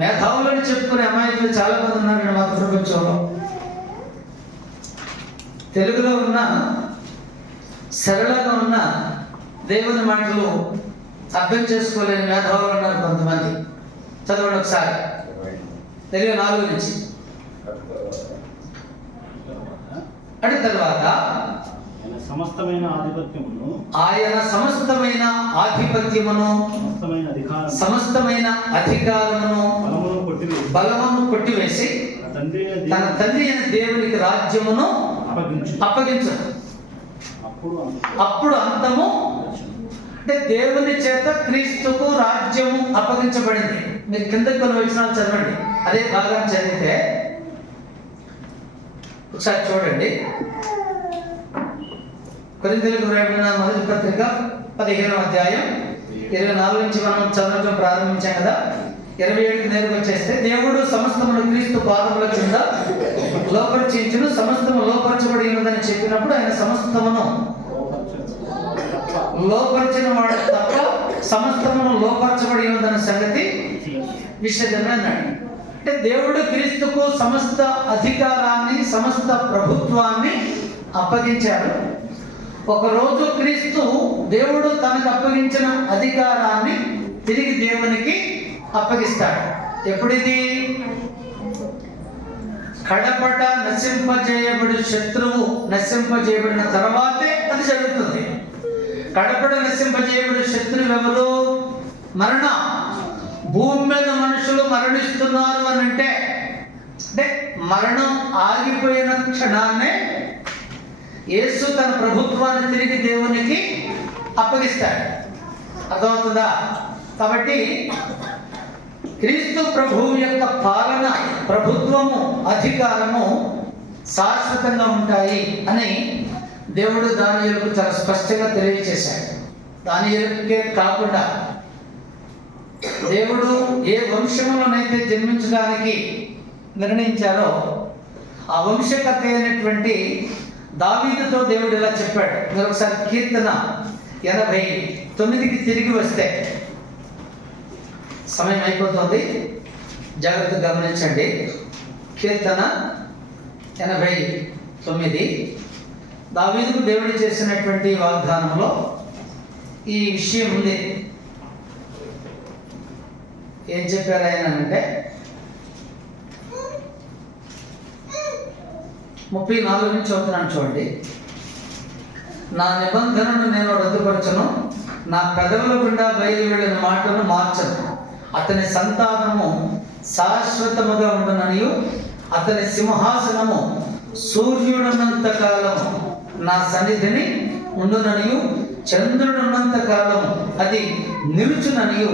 మేధావులను చెప్పుకునే అమాయకులు చాలా మంది ఉన్నారు మత ప్రపంచంలో. తెలుగులో ఉన్న సరళంగా ఉన్న దేవుని మాటలు అర్థం చేసుకోలేని మేధావులు ఉన్నారు కొంతమంది. చదవండి ఒకసారి 24 నుంచి. అటు తర్వాత సమస్తమైన ఆధిపత్యమును, ఆయన సమస్తమైన ఆధిపత్యమును, సమస్తమైన అధికారమును, బలమును కొట్టివేసి తన తండ్రి అయిన దేవునికి రాజ్యమును అప్పగించు. అప్పుడు అంతము అంటే దేవుని చేత క్రీస్తుకు రాజ్యము అప్పగించబడింది. మీరు కిందకి కొన్ని వచనాలు చదవండి, అదే భాగాన్ని చదివితే ఒకసారి చూడండి. కొరింథీయులకు రాయబడిన మొదటి పత్రిక 15వ అధ్యాయం 24 నుంచి మనం చదవడం ప్రారంభించాం కదా. 27కి నేరుగా వచ్చేస్తే, దేవుడు సమస్తమును క్రీస్తు పాదముల కింద లోపరిచించును, సమస్తము లోపరచబడి ఉన్నదని చెప్పినప్పుడు ఆయన సమస్తమును లోపరిచిన వాడు తప్ప సమస్తమును లోపరచబడి ఉన్నదన్న సంగతి విషయమే అన్నాడు. అంటే దేవుడు క్రీస్తుకు సమస్త అధికారాన్ని, సమస్త ప్రభుత్వాన్ని అప్పగించాడు. ఒకరోజు క్రీస్తు దేవుడు తనకు అప్పగించిన అధికారాన్ని తిరిగి దేవునికి అప్పగిస్తాడు. ఎప్పుడిది? కడపట నశింపజేయబడి శత్రువు నశింపజేయబడిన తర్వాతే అది జరుగుతుంది. కడపట నశింపజేయబడి శత్రువు ఎవరు? మరణం. భూమి మీద మనుషులు మరణిస్తున్నారు అని అంటే మరణం ఆగిపోయిన క్షణాన్నే యేసు తన ప్రభుత్వాన్ని తిరిగి దేవునికి అప్పగిస్తాడు. అర్థమవుతుందా? కాబట్టి క్రీస్తు ప్రభువు యొక్క పాలన, ప్రభుత్వము, అధికారము శాశ్వతంగా ఉంటాయి అని దేవుడు దానియేలుకు చాలా స్పష్టంగా తెలియజేశాడు. దానియేలుకే కాకుండా దేవుడు ఏ వంశంలోనైతే జన్మించడానికి నిర్ణయించారో ఆ వంశకర్త అయినటువంటి దావీదుతో దేవుడు ఇలా చెప్పాడు. మీరు ఒకసారి కీర్తన 89కి తిరిగి వస్తే, సమయం అయిపోతుంది, జాగ్రత్తగా గమనించండి. కీర్తన 89 దావీదుకు దేవుడు చేసినటువంటి వాగ్దానంలో ఈ విషయం ఉంది. ఏం చెప్పారు ఆయన అంటే, 34 నుంచి చదువుతున్నాను చూడండి. నా నిబంధనను నేను రద్దుపరచను, నా పెదవుల గుండా బయలువెళ్ళిన మాటను మార్చను. అతని సంతానము శాశ్వతముగా ఉండుననియు, అతని సింహాసనము సూర్యుడున్నంత కాలము నా సన్నిధిని ఉండుననియు, చంద్రుడున్నంత కాలము అది నిలుచుననియు,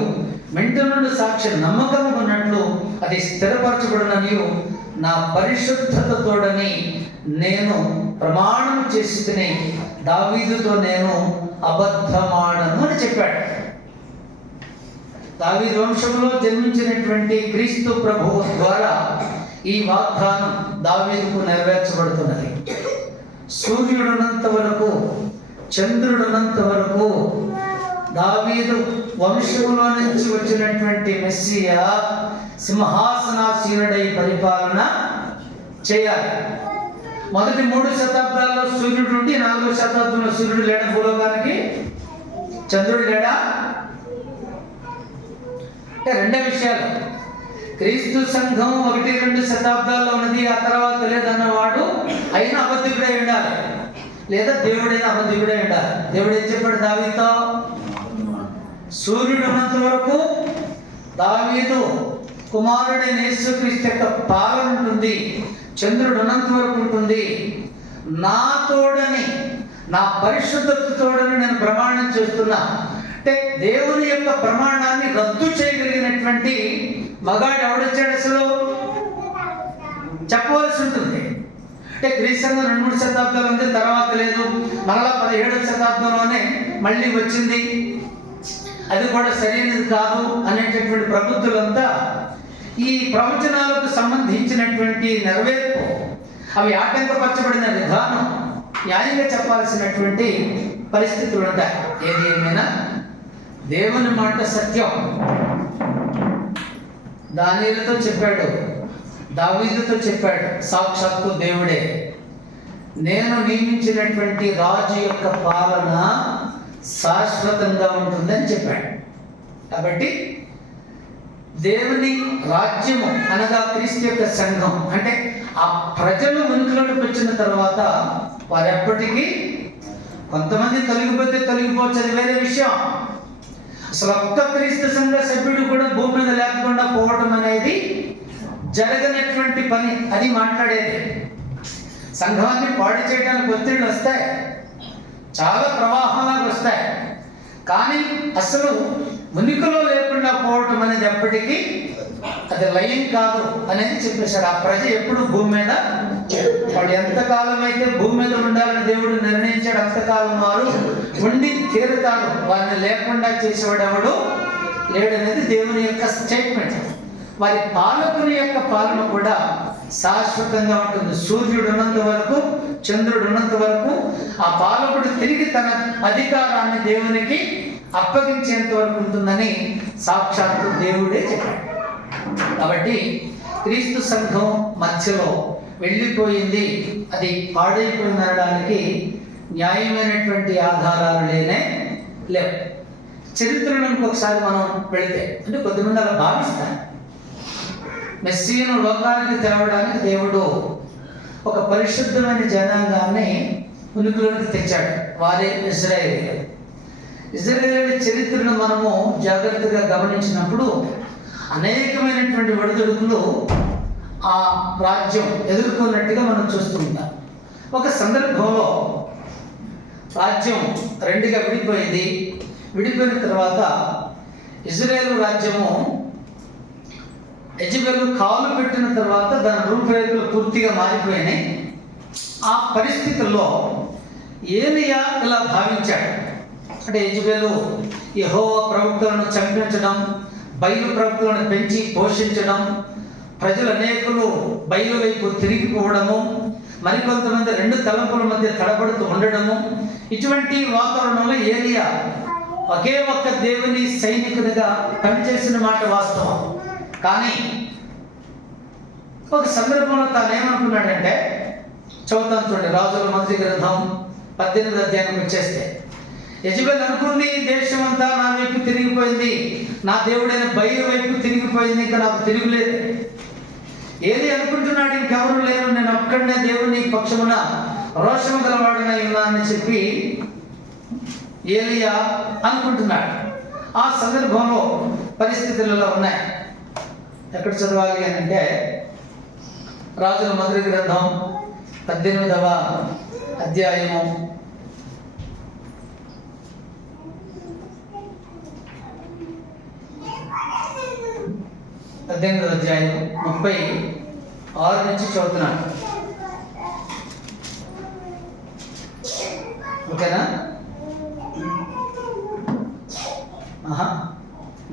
మెంట నుండి సాక్షి నమ్మకం ఉన్నట్లు అది స్థిరపరచబడుననియు, నా పరిశుద్ధతతోడని నేను ప్రమాణం చేసి దావీదుతో నేను అబద్ధమాడను అని చెప్పాడు. దావీదు వంశంలో జన్మించినటువంటి క్రీస్తు ప్రభువు ద్వారా ఈ వాగ్దానం దావీదుకు నెరవేర్చబడుతున్నది. సూర్యుడున్నంత వరకు, చంద్రుడున్నంత వరకు దావీదు వంశంలో నుంచి వచ్చినటువంటి మెస్సియా సింహాసనాసీనుడై పరిపాలన చేయాలి. మొదటి 3 శతాబ్దాల్లో సూర్యుడు నుండి 4వ శతాబ్దంలో సూర్యుడు లేడా భూలోకానికి, చంద్రుడు లేడా? రెండే విషయాలు. క్రీస్తు సంఘం 1-2 శతాబ్దాల్లో ఉన్నది, ఆ తర్వాత లేదన్నవాడు అయినా అబద్ధికుడే ఉండాలి, లేదా దేవుడైనా అబద్ధికుడే ఉండాలి. దేవుడు ఏం చెప్పాడు దావీదుతో? సూర్యుడు ఉన్నంత వరకు దావీదు కుమారుడైన యేసుక్రీస్తు యొక్క పాలన ఉంటుంది, చంద్రుడు ఉన్నంత వరకు ఉంటుంది. నా తోడని, నా పరిశుద్ధత తోడని నేను ప్రమాణం చేస్తున్నా అంటే దేవుని యొక్క ప్రమాణాన్ని రద్దు చేయగలిగినటువంటి మగాడు ఎవడొచ్చాడు అసలు చెప్పవలసి ఉంటుంది. అంటే క్రీస్తు 2-3 శతాబ్దాలు ఉంది, తర్వాత లేదు, మరలా 17వ శతాబ్దంలోనే మళ్ళీ వచ్చింది, అది కూడా సరైనది కాదు అనేటటువంటి ప్రబుద్ధులంతా ఈ ప్రవచనాలకు సంబంధించినటువంటి నెరవేర్పు, అవి ఆటంకపరచబడిన విధానం న్యాయంగా చెప్పాల్సినటువంటి పరిస్థితులు ఉంటాయి. ఏది ఏమైనా దేవుని మాట సత్యం. దానియేలుతో చెప్పాడు, దావీదుతో చెప్పాడు, సాక్షాత్తు దేవుడే, నేను నియమించినటువంటి రాజు యొక్క పాలన శాశ్వతంగా ఉంటుందని చెప్పాడు. కాబట్టి దేవుని రాజ్యము అనగా క్రీస్తు యొక్క సంఘం అంటే ఆ ప్రజలు ఉనికిలోకి వచ్చిన తర్వాత వారెప్పటికీ, కొంతమంది తొలగిపోతే తొలగిపోవచ్చు, అది వేరే విషయం. అసలు ఒక్క క్రీస్తు సంఘ సభ్యుడు కూడా భూమి మీద లేకుండా పోవటం అనేది జరగనటువంటి పని. అది మాట్లాడేది. సంఘాన్ని పాడు చేయడానికి ఒత్తిళ్ళు వస్తాయి, చాలా ప్రవాహాలు వస్తాయి, కానీ అసలు ఉనికిలో లేకుండా పోవటం అనేది ఎప్పటికీ అది లయం కాదు అనేది చెప్పేశాడు. ఆ ప్రజ ఎప్పుడు భూమి మీద, వాడు ఎంతకాలం అయితే భూమి మీద ఉండాలని దేవుడు నిర్ణయించాడు అంతకాలం వారు ఉండి తీరుతారు, వారిని లేకుండా చేసేవాడు ఎవడు లేడనేది దేవుని యొక్క స్టేట్మెంట్. వారి పాలకుని యొక్క పాలన కూడా శాశ్వతంగా ఉంటుంది. సూర్యుడు ఉన్నంత వరకు, చంద్రుడు ఉన్నంత వరకు ఆ పాలకుడు తిరిగి తన అధికారాన్ని దేవునికి అప్పగించేంత వరకు ఉంటుందని సాక్షాత్తు దేవుడే చెప్పాడు. కాబట్టి క్రీస్తు సంఘం మధ్యలో వెళ్ళిపోయింది, అది పాడైపోయిందనడానికి న్యాయమైనటువంటి ఆధారాలు లేవు. చరిత్రలోకి ఒకసారి మనం వెళితే, అంటే కొద్దిమంది అలా భావిస్తారు, మెస్సీను లోకానికి తేవడానికి దేవుడు ఒక పరిశుద్ధమైన జనాంగాన్ని ఉనికిలోకి తెచ్చాడు, వారే ఇజ్రాయేలీయులు. ఇజ్రాయేలీయుల చరిత్రను మనము జాగ్రత్తగా గమనించినప్పుడు అనేకమైనటువంటి ఒడిదుడుకులు ఆ రాజ్యం ఎదుర్కొన్నట్టుగా మనం చూస్తుంటాం. ఒక సందర్భంలో రాజ్యం 2గా విడిపోయింది. విడిపోయిన తర్వాత ఇజ్రాయేలు రాజ్యము యెజెబెలు కాలు పెట్టిన తర్వాత దాని రూపురేఖలు పూర్తిగా మారిపోయినాయి. ఆ పరిస్థితుల్లో ఏలియా ఇలా భావించాడు, అంటే యెజెబెలు యెహోవా ప్రవక్తలను చంపించడం, బయలు ప్రవక్తలను పెంచి పోషించడం, ప్రజలు అనేకులు బయలు వైపు తిరిగిపోవడము, మరికొంతమంది 2 తలంపుల మధ్య తడబడుతూ ఉండడము, ఇటువంటి వాతావరణంలో ఏలియా ఒకే ఒక్క దేవుని సైనికునిగా పనిచేసిన మాట వాస్తవం. కానీ ఒక సందర్భంలో తాను ఏమనుకున్నాడంటే, చదువుతాను చూడండి, రాజుల మొదటి గ్రంథం 18వ అధ్యాయం వచ్చేస్తే, యెజెబెలు అనుకుంది దేశం అంతా నా వైపు తిరిగిపోయింది, నా దేవుడైన బయలు వైపు తిరిగిపోయింది, ఇంకా నాకు తిరుగులేదు. ఏది అనుకుంటున్నాడు, ఇంకెవరు లేరు, నేను ఒక్కడనే దేవుని పక్షమున రోషము గలవాడనై ఉన్నానని చెప్పి ఏలియా అనుకుంటున్నాడు. ఆ సందర్భంలో పరిస్థితులలో ఉన్నాయి. ఎక్కడ చదవాలి అని అంటే, రాజుల మొదటి గ్రంథం 18వ అధ్యాయము 18వ అధ్యాయం 36 నుంచి చదువుతున్నాను. ఓకేనా?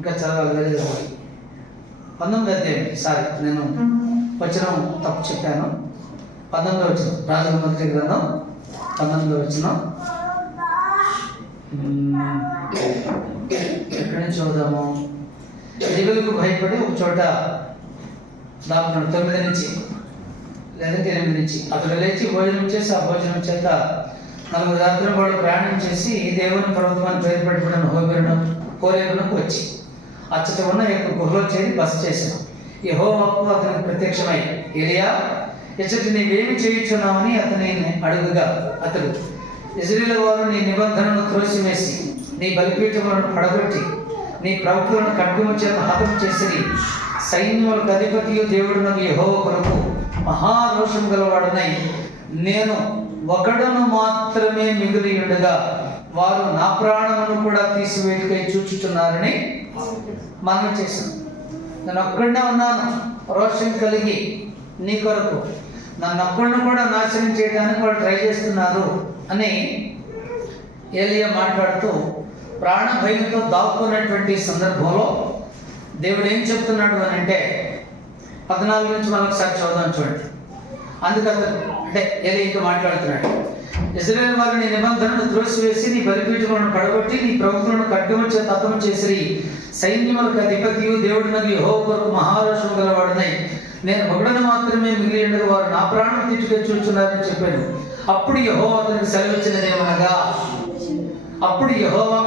ఇంకా చదవాలి, వేరే చదవాలి. 19వ అధ్యాయం, సారీ నేను వచనం తప్పు చెప్పాను. 19వ వచనం, రాజుల మొదటి గ్రంథం 19వ వచనం. ఎక్కడి నుంచి చదువుదాము? దిగులకు భయపడి ఒక చోట దాపున్నాడు. 9 నుంచి లేదంటే 8 నుంచి. అతడు లేచి భోజనం చేసి ఆ భోజనం చేత 4 రాత్రులు కూడా ప్రయాణం చేసి దేవుని పర్వతమాన్ని పేరు పెట్టుకున్న హోరేబునకు వచ్చి అచ్చట ఉన్న యొక్క గుహలో చేరి బస చేశాను. యెహోవాకు అతనికి ప్రత్యక్షమై, ఎలియా, ఇచ్చటి నీవేమి చేయుచున్నావని అతని అడుగుగా, అతడు, ఇశ్రాయేలు వారు నీ నిబంధనను త్రోసివేసి నీ బలిపీఠములను పడగొట్టి నీ ప్రవక్తలను ఖడ్గము చేత హతం చేసి సైన్యములకు అధిపతియు దేవుడునకు యెహోవా కొరకు మహారోషం గలవాడనై నేను ఒకడును మాత్రమే మిగిలి ఉండగా వారు నా ప్రాణమును కూడా తీసివేటుకై చూచుచున్నారని మనం చేశాను. నేను ఒక్కడనే ఉన్నాను రోషం కలిగి నీ కొరకు, నన్ను ఒక్కడిని కూడా నాశనం చేయడానికి వాళ్ళు ట్రై చేస్తున్నారు అని ఏలియా మాట్లాడుతూ ప్రాణ భయంతో దాక్కున్నటువంటి సందర్భంలో దేవుడు ఏం చెప్తున్నాడు అని అంటే 14 నుంచి మనం ఒకసారి చదువుదాం చూడండి. అందుకని అంటే ఏలియాతో మాట్లాడుతున్నాడు. ఇశ్రాయేలు వారు నీ నిబంధనను త్రోసివేసి నీ బలిపీఠములను పడగొట్టి నీ ప్రవక్తలను ఖడ్గము చేత హతము చేసి సైన్యములకు అధిపతియు దేవుడునకు యెహోవా కొరకు మహారోషము గలవాడనై నేను ఒకడును మాత్రమే మిగిలి ఉండగా వారు నా ప్రాణం తీర్చుకే చూచున్నారని చెప్పాను. అప్పుడు యెహోవా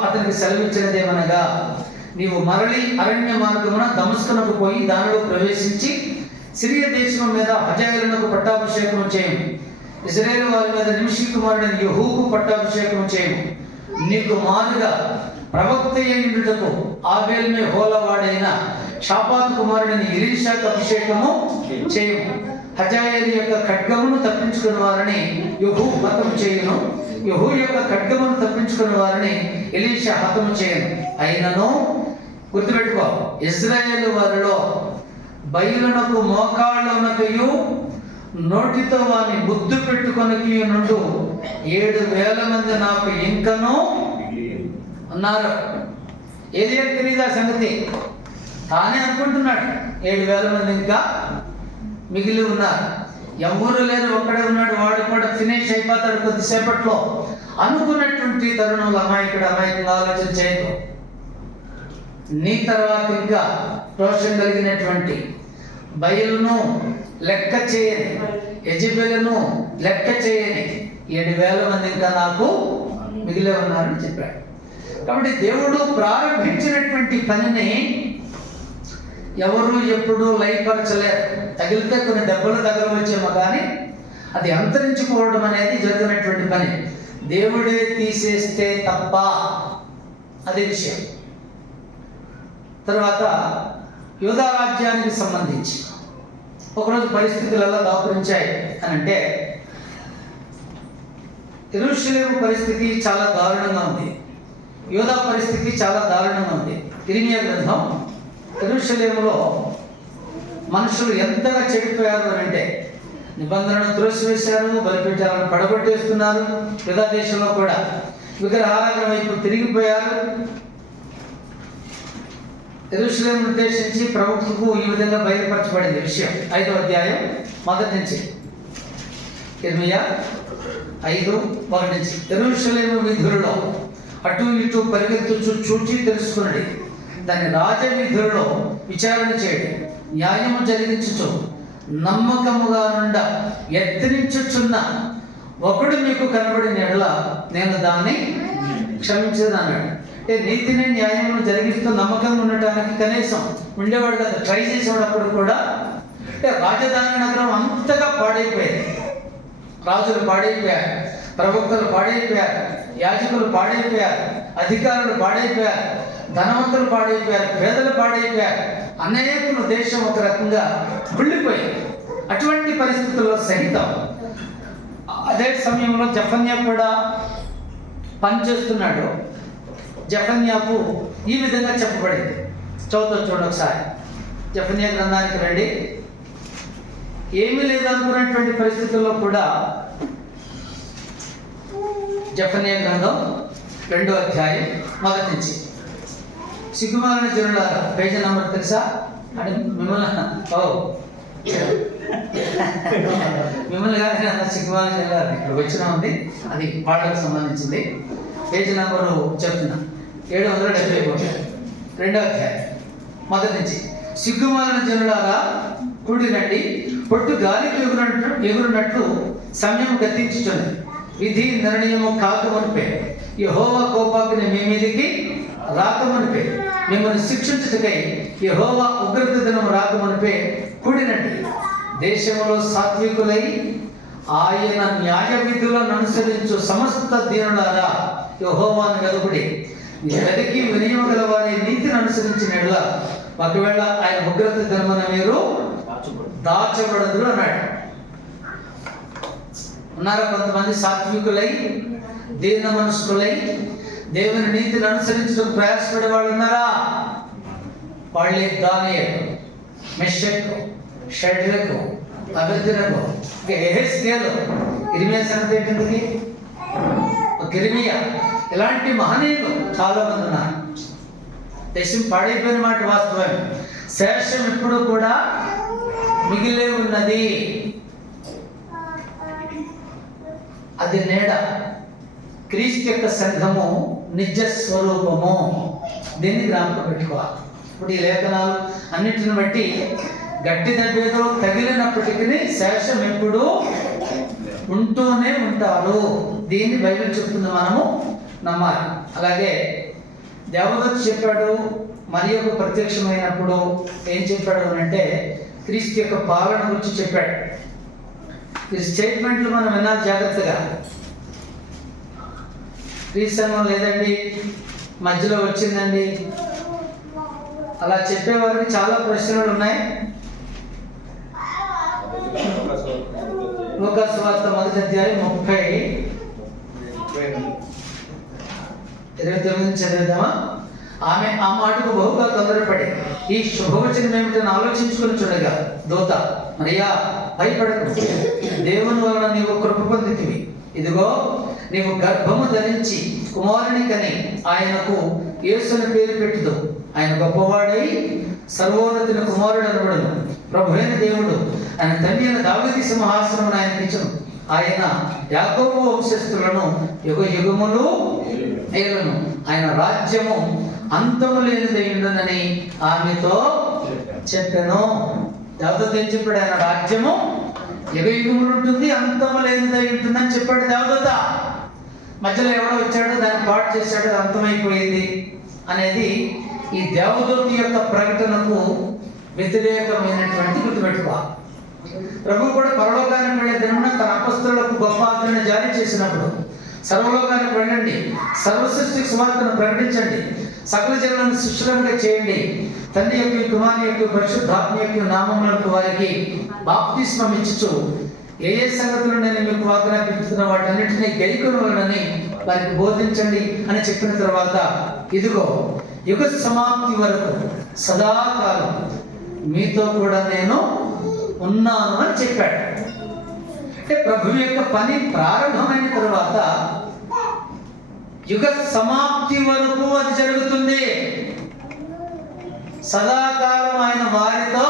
అతనికి సెలవిచ్చినదేమనగా నీవు మరలి అరణ్య మార్గమున దమస్కునకు పోయి దానిలో ప్రవేశించి సిరియా దేశం మీద హజాయేలునకు పట్టాభిషేకం చేయము. ఇశ్రాయేలు వారి మీద నిమిషి కుమారుడైన యెహూకు పట్టాభిషేకం చేయము. నీకు మారుగా ప్రవక్త అయ్యుటకు ఆబేల్ మెహోలవాడైన షాపాతు కుమారుడైన ఎలీషాకు అభిషేకము చేయము. హజాయేలు యొక్క ఖడ్గమును తప్పించుకున్న వారిని యెహూ హతము చేయును. యెహూ యొక్క ఖడ్గమును తప్పించుకున్న వారిని ఎలీషా హతము చేయను. అయినను గుర్తుపెట్టుకో, ఇశ్రాయేలు వారిలో బయలునకు మోకాళ్ళనకయు నోటితో వాని ముద్దు పెట్టుకొనకి నుండు 7,000 మంది నాకు ఇంకనూ అన్నారు. ఏలియా తెలియదు ఆ సంగతి, తానే అనుకుంటున్నాడు 7,000 మంది ఇంకా మిగిలి ఉన్నారు. ఎవరు లేరు, ఒక్కడే ఉన్నాడు, వాడు కూడా ఫినిష్ అయిపోతాడు కొద్దిసేపట్లో అనుకున్నటువంటి తరుణంలో అమాయకంగా ఆలోచన చేయదు. నీ తర్వాత ఇంకా రోషం కలిగినటువంటి బయలును లెక్క చేయని, యెజెబెలును లెక్క చేయని 7,000 మంది ఇంకా నాకు మిగిలి ఉన్నారని చెప్పాడు. కాబట్టి దేవుడు ప్రారంభించినటువంటి పనిని ఎవరు ఎప్పుడు లయపరచలేరు. తగిలితే కొన్ని దెబ్బలు తగలవచ్చేమో కానీ అది అంతరించిపోవడం అనేది జరిగినటువంటి పని. దేవుడే తీసేస్తే తప్ప అదే విషయం. తర్వాత యూదా రాజ్యానికి సంబంధించి ఒకరోజు పరిస్థితులు ఎలా దాపురించాయి అని అంటే, యెరూషలేము పరిస్థితి చాలా దారుణంగా ఉంది, యూదా పరిస్థితి చాలా దారుణంగా ఉంది. ఇర్మియా గ్రంథం, యెరూషలేములో మనుషులు ఎంతగా చెడిపోయారు అని అంటే నిబంధనను త్రోసివేశారు, బలిపీఠాలను పడగొట్టేస్తున్నారు. యూదా దేశంలో కూడా విగ్రహారాధన వైపు తిరిగిపోయారు. యెరూషలేము ఉద్దేశించి ప్రవక్తకు ఈ విధంగా బయలుపరచబడింది విషయం. 5వ అధ్యాయం మొదటి నుంచి, ఇర్మియా 5:1 నుంచి. యెరూషలేము వీధులలో అటు ఇటు పరిగెత్తుచు చూచి తెలుసుకున్నది, దాని రాజవీధులలో విచారణ చేయడం, న్యాయము జరిగించుచు నమ్మకముగా నుండ యత్నించుచున్న ఒకడు మీకు కనబడిన ఎడల నేను దాన్ని క్షమించేదన్నాడు. అంటే నీతిని న్యాయమును జరిగిస్తూ నమ్మకంగా ఉండటానికి కనీసం ఉండేవాడు కదా, ట్రై చేసేవాడప్పుడు కూడా. అంటే రాజధాని నగరం అంతగా పాడైపోయేది. రాజులు పాడైపోయారు, ప్రవక్తలు పాడైపోయారు, యాజకులు పాడైపోయారు, అధికారులు పాడైపోయారు, ధనవంతులు పాడైపోయారు, పేదలు పాడైపోయారు, అనేకులు దేశం ఒక రకంగా కుళ్ళిపోయింది. అటువంటి పరిస్థితుల్లో సహితం అదే సమయంలో జెఫన్యా కూడా పనిచేస్తున్నాడు. జెఫన్యాకు ఈ విధంగా చెప్పబడింది. చూడండి ఒకసారి, జెఫన్యా గ్రంథానికి రండి. ఏమీ లేదనుకున్నటువంటి పరిస్థితుల్లో కూడా జెఫన్యా గ్రంథం 2వ అధ్యాయం మొదటి నుంచి. సిగ్గుమాలిన జనులారా, పేజీ నంబర్ తెలుసా? అంటే మిమ్మల్ని మిమ్మల్ని కానీ అన్న సిగ్గుమాలిన జనులారా ఇక్కడ వచ్చిన ఉంది, అది పాటలకు సంబంధించింది. పేజీ నంబరు చెప్తున్నా, 773, 2వ అధ్యాయం మొదటి నుంచి. సిగ్గుమాలిన జనులారా కూడిరండి, పొట్టు గాలికి ఎగురునట్లు సమయం గతించుచున్నది, విధి నిర్ణయము కాకమునిపే యెహోవా కోపాగ్ని మీ మీదికి రాకమునిపే, మిమ్మల్ని శిక్షించుటకై యెహోవా ఉగ్రత దినము రాకమునిపే కూడిరండి. దేశంలో సాత్వికులై ఆయన న్యాయ విధులను అనుసరించు సమస్త దీనులారా యెహోవాను వెలుగుడి. వెతికి వినియోగ గల వారి నీతిని అనుసరించిన ఒకవేళ ఆయన ఉగ్రత దినమున మీరు దాచబడదురు అన్నాడు. ఉన్నారా కొంతమంది సాత్వికులై దీన మనస్కులై దేవుని నీతిని అనుసరించడం ప్రయాసపడే వాళ్ళు ఉన్నారా? వాళ్ళే దానియేలు, మెషకు, షడ్రకు, అబెద్నెగో, యెహెజ్కేలు, ఇర్మీయా సంగతి ఏంటిది, ఇర్మీయా, ఇలాంటి మహనీయులు చాలా మంది ఉన్నారు. దేశం పాడైపోయిన మాట వాస్తవమే. శేషం ఇప్పుడు కూడా మిగిలే ఉన్నది. అది నీడ. క్రీస్తు యొక్క సంఘము నిజ స్వరూపము. దీన్ని జ్ఞాపకం పెట్టుకోవాలి. ఇప్పుడు ఈ లేఖనాలు అన్నిటిని బట్టి గట్టి దెబ్బేదో తగిలినప్పటికీ శేషం ఎప్పుడు ఉంటూనే ఉంటారు. దీన్ని బైబిల్ చెప్తుంది, మనము నమ్మాలి. అలాగే దేవదూత చెప్పాడు, మరి ఒక ప్రత్యక్షమైనప్పుడు ఏం చెప్పాడు అంటే క్రీస్తు యొక్క పాలన గురించి చెప్పాడు. ఈ స్టేట్మెంట్లు మనం వినాలి జాగ్రత్తగా. క్రీస్తు లేదండి, మధ్యలో వచ్చిందండి, అలా చెప్పేవారికి చాలా ప్రశ్నలు ఉన్నాయి. లూకాసు వార్త 1వ అధ్యాయం 30-29 చదివిద్దామా? ఆమె ఆ మాటకు బహుగా తొందరపడి ఈ శుభవచనం ఏమిటని ఆలోచించుకుని చూడగా దూత, మరియా భయపడకు, దేవుని వలన నీవు కృప పొందితివి. ఇదిగో నీవు గర్భము ధరించి కుమారుని కని ఆయనకు యేసుని పేరు పెట్టుదు. ఆయన గొప్పవాడై సర్వోన్నతుని కుమారుడు అనబడును. ప్రభువైన దేవుడు ఆయన తండ్రి అయిన దావీదు సింహాసనమును ఆయనకి ఇచ్చును. ఆయన యాకోబు వంశస్థులను యుగ యుగములు ఏలును. ఆయన రాజ్యము అంతము లేనిదై ఉండునని ఆమెతో చెప్పాను. దేవదూత ఏం చెప్పాడు? ఆయన రాజ్యము యుగ యుగములు ఉంటుంది, అంతము లేనిదై ఉంటుందని చెప్పాడు దేవదూత. మధ్యలో ఎవడో వచ్చాడు, దాన్ని పాటు చేశాడు, అంతమైపోయింది అనేది ఈ దేవదూత యొక్క ప్రకటనకు వ్యతిరేకమైనటువంటి గుర్తుపెట్టుకోవాలి. ప్రభు కూడా పరలోకానికి వెళ్ళే దినమున తన అపొస్తలులకు గొప్ప ఆజ్ఞను జారీ చేసినప్పుడు, సర్వలోకానికి వెళ్ళండి, సర్వసృష్టికి సువార్తను ప్రకటించండి, సకల జనులను శిష్యులుగా చేయండి, తండ్రి యొక్క కుమారుని యొక్క పరిశుద్ధాత్మ యొక్క నామములకు వారికి బాప్తిస్మం ఇచ్చుచు ఏ ఏ సంగతులు నేను మీకు ఆజ్ఞాపిస్తున్న వాటన్నిటినీ గైకొనవలెనని వారికి బోధించండి అని చెప్పిన తర్వాత, ఇదిగో యుగ సమాప్తి వరకు సదాకాలం మీతో కూడా నేను ఉన్నాను అని చెప్పాడు. అంటే ప్రభు యొక్క పని ప్రారంభమైన తర్వాత యుగ సమాప్తి వరకు అది జరుగుతుంది. సదాకాలం ఆయన వారితో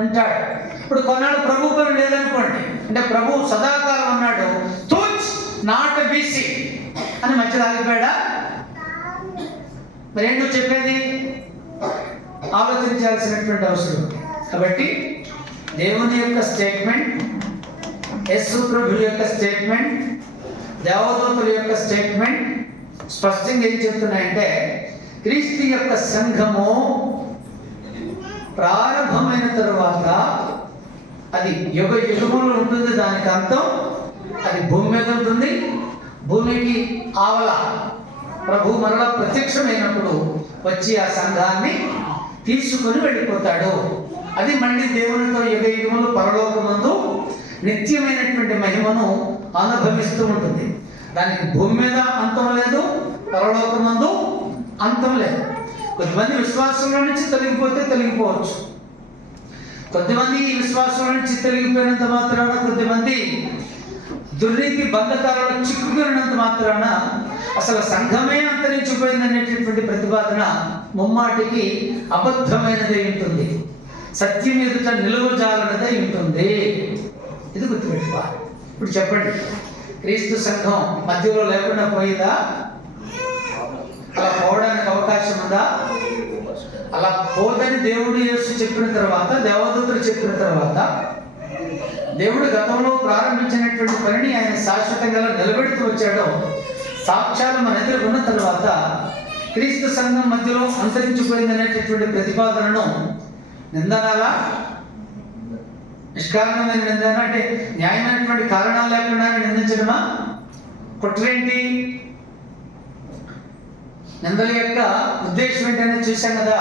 ఉంటాడు. ఇప్పుడు కొన్నాళ్ళు ప్రభు పని లేదనుకోండి, అంటే ప్రభు సదాకాలం ఉన్నాడు, తూచ్ నాట్ బీసీ అని మధ్యలో ఆగిపోయాడా? మరి ఏంటో చెప్పేది ఆలోచించాల్సినటువంటి అవసరం. కాబట్టి దేవుని యొక్క స్టేట్మెంట్, యేసు ప్రభు యొక్క స్టేట్మెంట్, దేవదూతుల యొక్క స్టేట్మెంట్ స్పష్టంగా ఏం చెప్తున్నాయంటే క్రీస్తు యొక్క సంఘము ప్రారంభమైన తరువాత అది యుగ యుగములు ఉంటుంది. దానికి అంతం అది భూమి మీద ఉంటుంది. భూమికి ఆవల ప్రభు మరలా ప్రత్యక్షమైనప్పుడు వచ్చి ఆ సంఘాన్ని తీసుకుని వెళ్ళిపోతాడు. అది మళ్ళీ దేవునితో యుగ యుగములు పరలోకమందు నిత్యమైనటువంటి మహిమను అనుభవిస్తూ ఉంటుంది. దానికి భూమి మీద అంతం లేదు, పరలోకమందు అంతం లేదు. కొద్దిమంది విశ్వాసంలో నుంచి తొలగిపోవచ్చు. కొద్దిమంది ఈ విశ్వాసంలో నుంచి తొలగిపోయినంత మాత్రాన, కొద్దిమంది దుర్నీతి బంధకాలలో చిక్కుకున్నంత మాత్రాన అసలు సంఘమే అంతరించిపోయిందనేటటువంటి ప్రతిపాదన ముమ్మాటికి అబద్ధమైనదై ఉంటుంది, సత్యం ఎదుట నిలువజాలనదై ఉంటుంది. ఇది గుర్తుపెట్టుకోవాలి. ఇప్పుడు చెప్పండి, క్రీస్తు సంఘం మధ్యలో లేకుండా పోయిందా? అలా పోవడానికి అవకాశం ఉందా? అలా పోదని దేవుడు యేసు చెప్పిన తర్వాత, దేవదూతలు చెప్పిన తర్వాత, దేవుడు గతంలో ప్రారంభించినటువంటి పనిని ఆయన శాశ్వతంగా నిలబెడుతూ వచ్చాడో సాక్ష్యాలు మన ఎదురు ఉన్న తర్వాత క్రీస్తు సంఘం మధ్యలో అంతరించిపోయింది అనేటటువంటి ప్రతిపాదనను నిందనాలా? నిష్కారణమైన నిందన అంటే న్యాయమైనటువంటి కారణాలు లేకుండా నిందించడమా? కుట్రేంటి? నిందల యొక్క ఉద్దేశం ఏంటనే చూశాం కదా.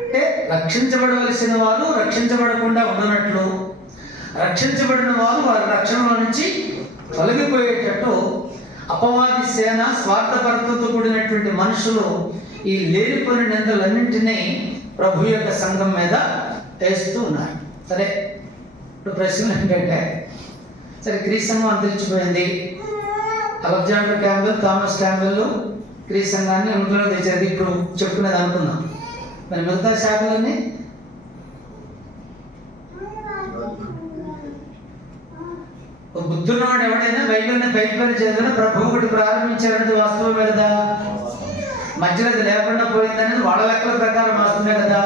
అంటే రక్షించబడవలసిన వారు రక్షించబడకుండా ఉండనట్లు, రక్షించబడిన వారు వారి రక్షణలో నుంచి తొలగిపోయేటట్టు అపవాది సేన, స్వార్థపరతతో కూడినటువంటి మనుషులు ఈ లేనిపోయిన నిందలన్నింటినీ ప్రభు యొక్క సంఘం మీద వేస్తూ ఉన్నారు. సరే, ఇప్పుడు ప్రశ్న ఏంటంటే, సరే క్రీస్తు సంఘం అంతరించిపోయింది, అలెగ్జాండర్ క్యాంబెల్, థామస్ క్యాంబెల్ క్రీస్తు సంఘాన్ని ఇంట్లో తెచ్చేది ఇప్పుడు చెప్పుకునేది అనుకుందాం. మరి మిగతా శాఖలన్నీ బుద్ధున్నవాడు ఎవడైనా బైబిల్ని బయటపడి చదివిన ప్రభు ఒకటి ప్రారంభించారనేది వాస్తవమే కదా. మధ్యలో అది లేకుండా పోయిందనేది వాళ్ళ లెక్కల ప్రకారం వాస్తవమే కదా.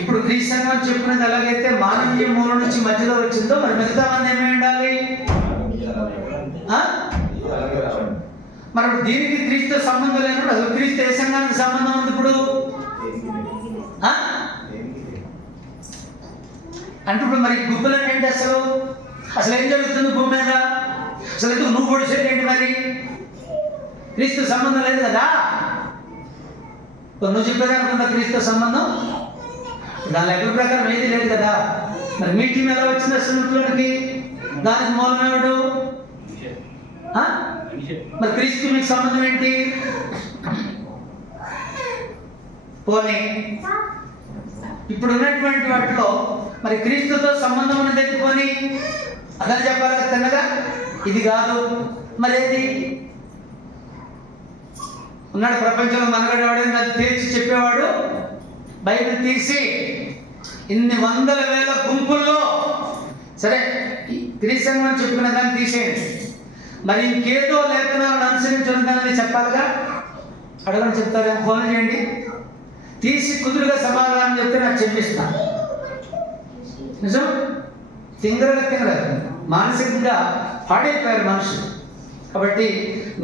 ఇప్పుడు క్రీస్తు సంఘం చెప్పినది ఎలాగైతే మానవీయ మూల నుంచి మధ్యలో వచ్చిందో, మరి మిగతా మంది ఏమై ఉండాలి? మరి దీనికి క్రీస్తు సంబంధం లేనప్పుడు అసలు క్రీస్తు ఏ సంఘానికి సంబంధం ఉంది ఇప్పుడు? అంటే ఇప్పుడు మరి గుంపులు ఏంటి? అసలు ఏం జరుగుతుంది భూమి మీద? అసలు ఎందుకు నువ్వు పొడిచేది ఏంటి? మరి క్రీస్తు సంబంధం లేదు కదా. నువ్వు చెప్పేదనుకుందా క్రీస్తు సంబంధం? దాని లెక్కల ప్రకారం ఏది లేదు కదా. మరి మీ టీం ఎలా వచ్చింది అసలు ఇంట్లోకి? దానికి మూలం ఏమిడు? మరి క్రీస్తు మీకు సంబంధం ఏంటి? పోనీ ఇప్పుడు ఉన్నటువంటి వాటిలో మరి క్రీస్తుతో సంబంధం ఉన్నది పోనీ అదని చెప్పాలి కదా తిన్నగా. ఇది కాదు మరి ఏది ఉన్నాడు ప్రపంచంలో మనగడవాడు, అది తేల్చి చెప్పేవాడు. బైబిల్ తీసి ఇన్ని వందల వేల గుంపుల్లో సరే క్రీస్తు సంఘం చెప్పుకునే దాన్ని తీసేయండి, మరి ఇంకేదో లేఖనాలను అనుసరించడం కానీ చెప్పాలిగా. అడగని చెప్తారా? ఫోన్ చేయండి, తీసి కుదురుగా సమాధానం చెప్తే నాకు చెప్పిస్తా. నిజం తింగర మానసికంగా పాడైపోయారు మనుషులు. కాబట్టి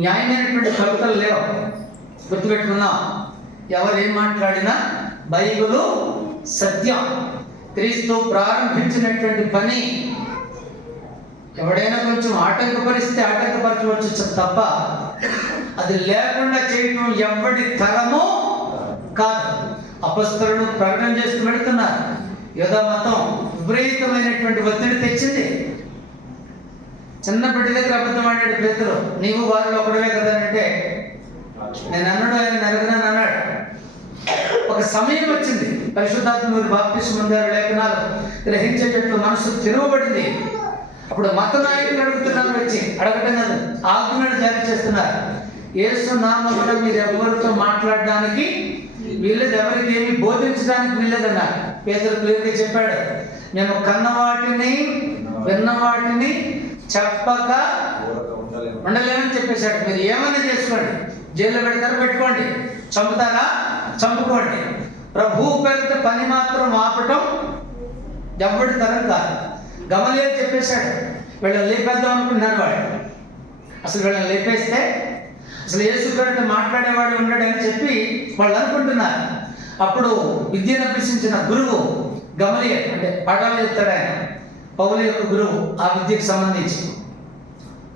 న్యాయమైనటువంటి కవితలు లేవు, గుర్తుపెట్టుకున్నాం. ఎవరు ఏం మాట్లాడినా బైబిలు సత్యం. క్రీస్తు ప్రారంభించినటువంటి పని ఎవడైనా కొంచెం ఆటంకపరిస్తే ఆటంకపరచవచ్చు తప్ప అది లేకుండా చేయటం ఎవడి తరమో కాదు. అపొస్తలులు ప్రకటన చేస్తూ పెడుతున్నారు. యూదా మతం విపరీతమైనటువంటి ఒత్తిడి తెచ్చింది. చిన్న బిడ్డ దగ్గర అబద్ధం ఆడాడు పేతురు, నీవు వారిలో ఒకడవే కదా అంటే, నేను అన్నాడు, ఆయన నెరగనని అన్నాడు. ఒక సమయం వచ్చింది, పరిశుద్ధాత్మ మీరు బాప్తిస్మం పొందారు, లేఖనాలు గ్రహించేటట్లు మనసు తెరవబడింది. అప్పుడు మత నాయకులు అడుగుతున్నారు, వచ్చి అడగటం కాదు, ఆజ్ఞలు జారీ చేస్తున్నారు. యేసు నామమున మీరు ఎవరితో మాట్లాడడానికి వీళ్ళది, ఎవరికి ఏమి బోధించడానికి వీళ్ళదన్నారు. పేతురు క్లియర్గా చెప్పాడు, మేము కన్నవాటిని విన్నవాటిని చెప్పక ఉండలేమని చెప్పేశాడు. మీరు ఏమైనా చేసుకోండి, జైల్లో పెడతారా పెట్టుకోండి, చంపుతారా చంపుకోండి, ప్రభు పేరుతో పని మాత్రం ఆపటం ఎవడి తరం కాదు. గమలీయేలు చెప్పేశాడు, వీళ్ళని లేపేద్దాం అనుకుంటున్నారు వాడు. అసలు వీళ్ళని లేపేస్తే అసలు యేసు పేరుతో మాట్లాడేవాడు ఉండడని చెప్పి వాళ్ళు అనుకుంటున్నారు. అప్పుడు విద్యను అభ్యసించిన గురువు గమలీయేలు, అంటే పాఠాలు చెప్తాడు ఆయన, పౌలు యొక్క గురువు, ఆ విద్యకు సంబంధించి.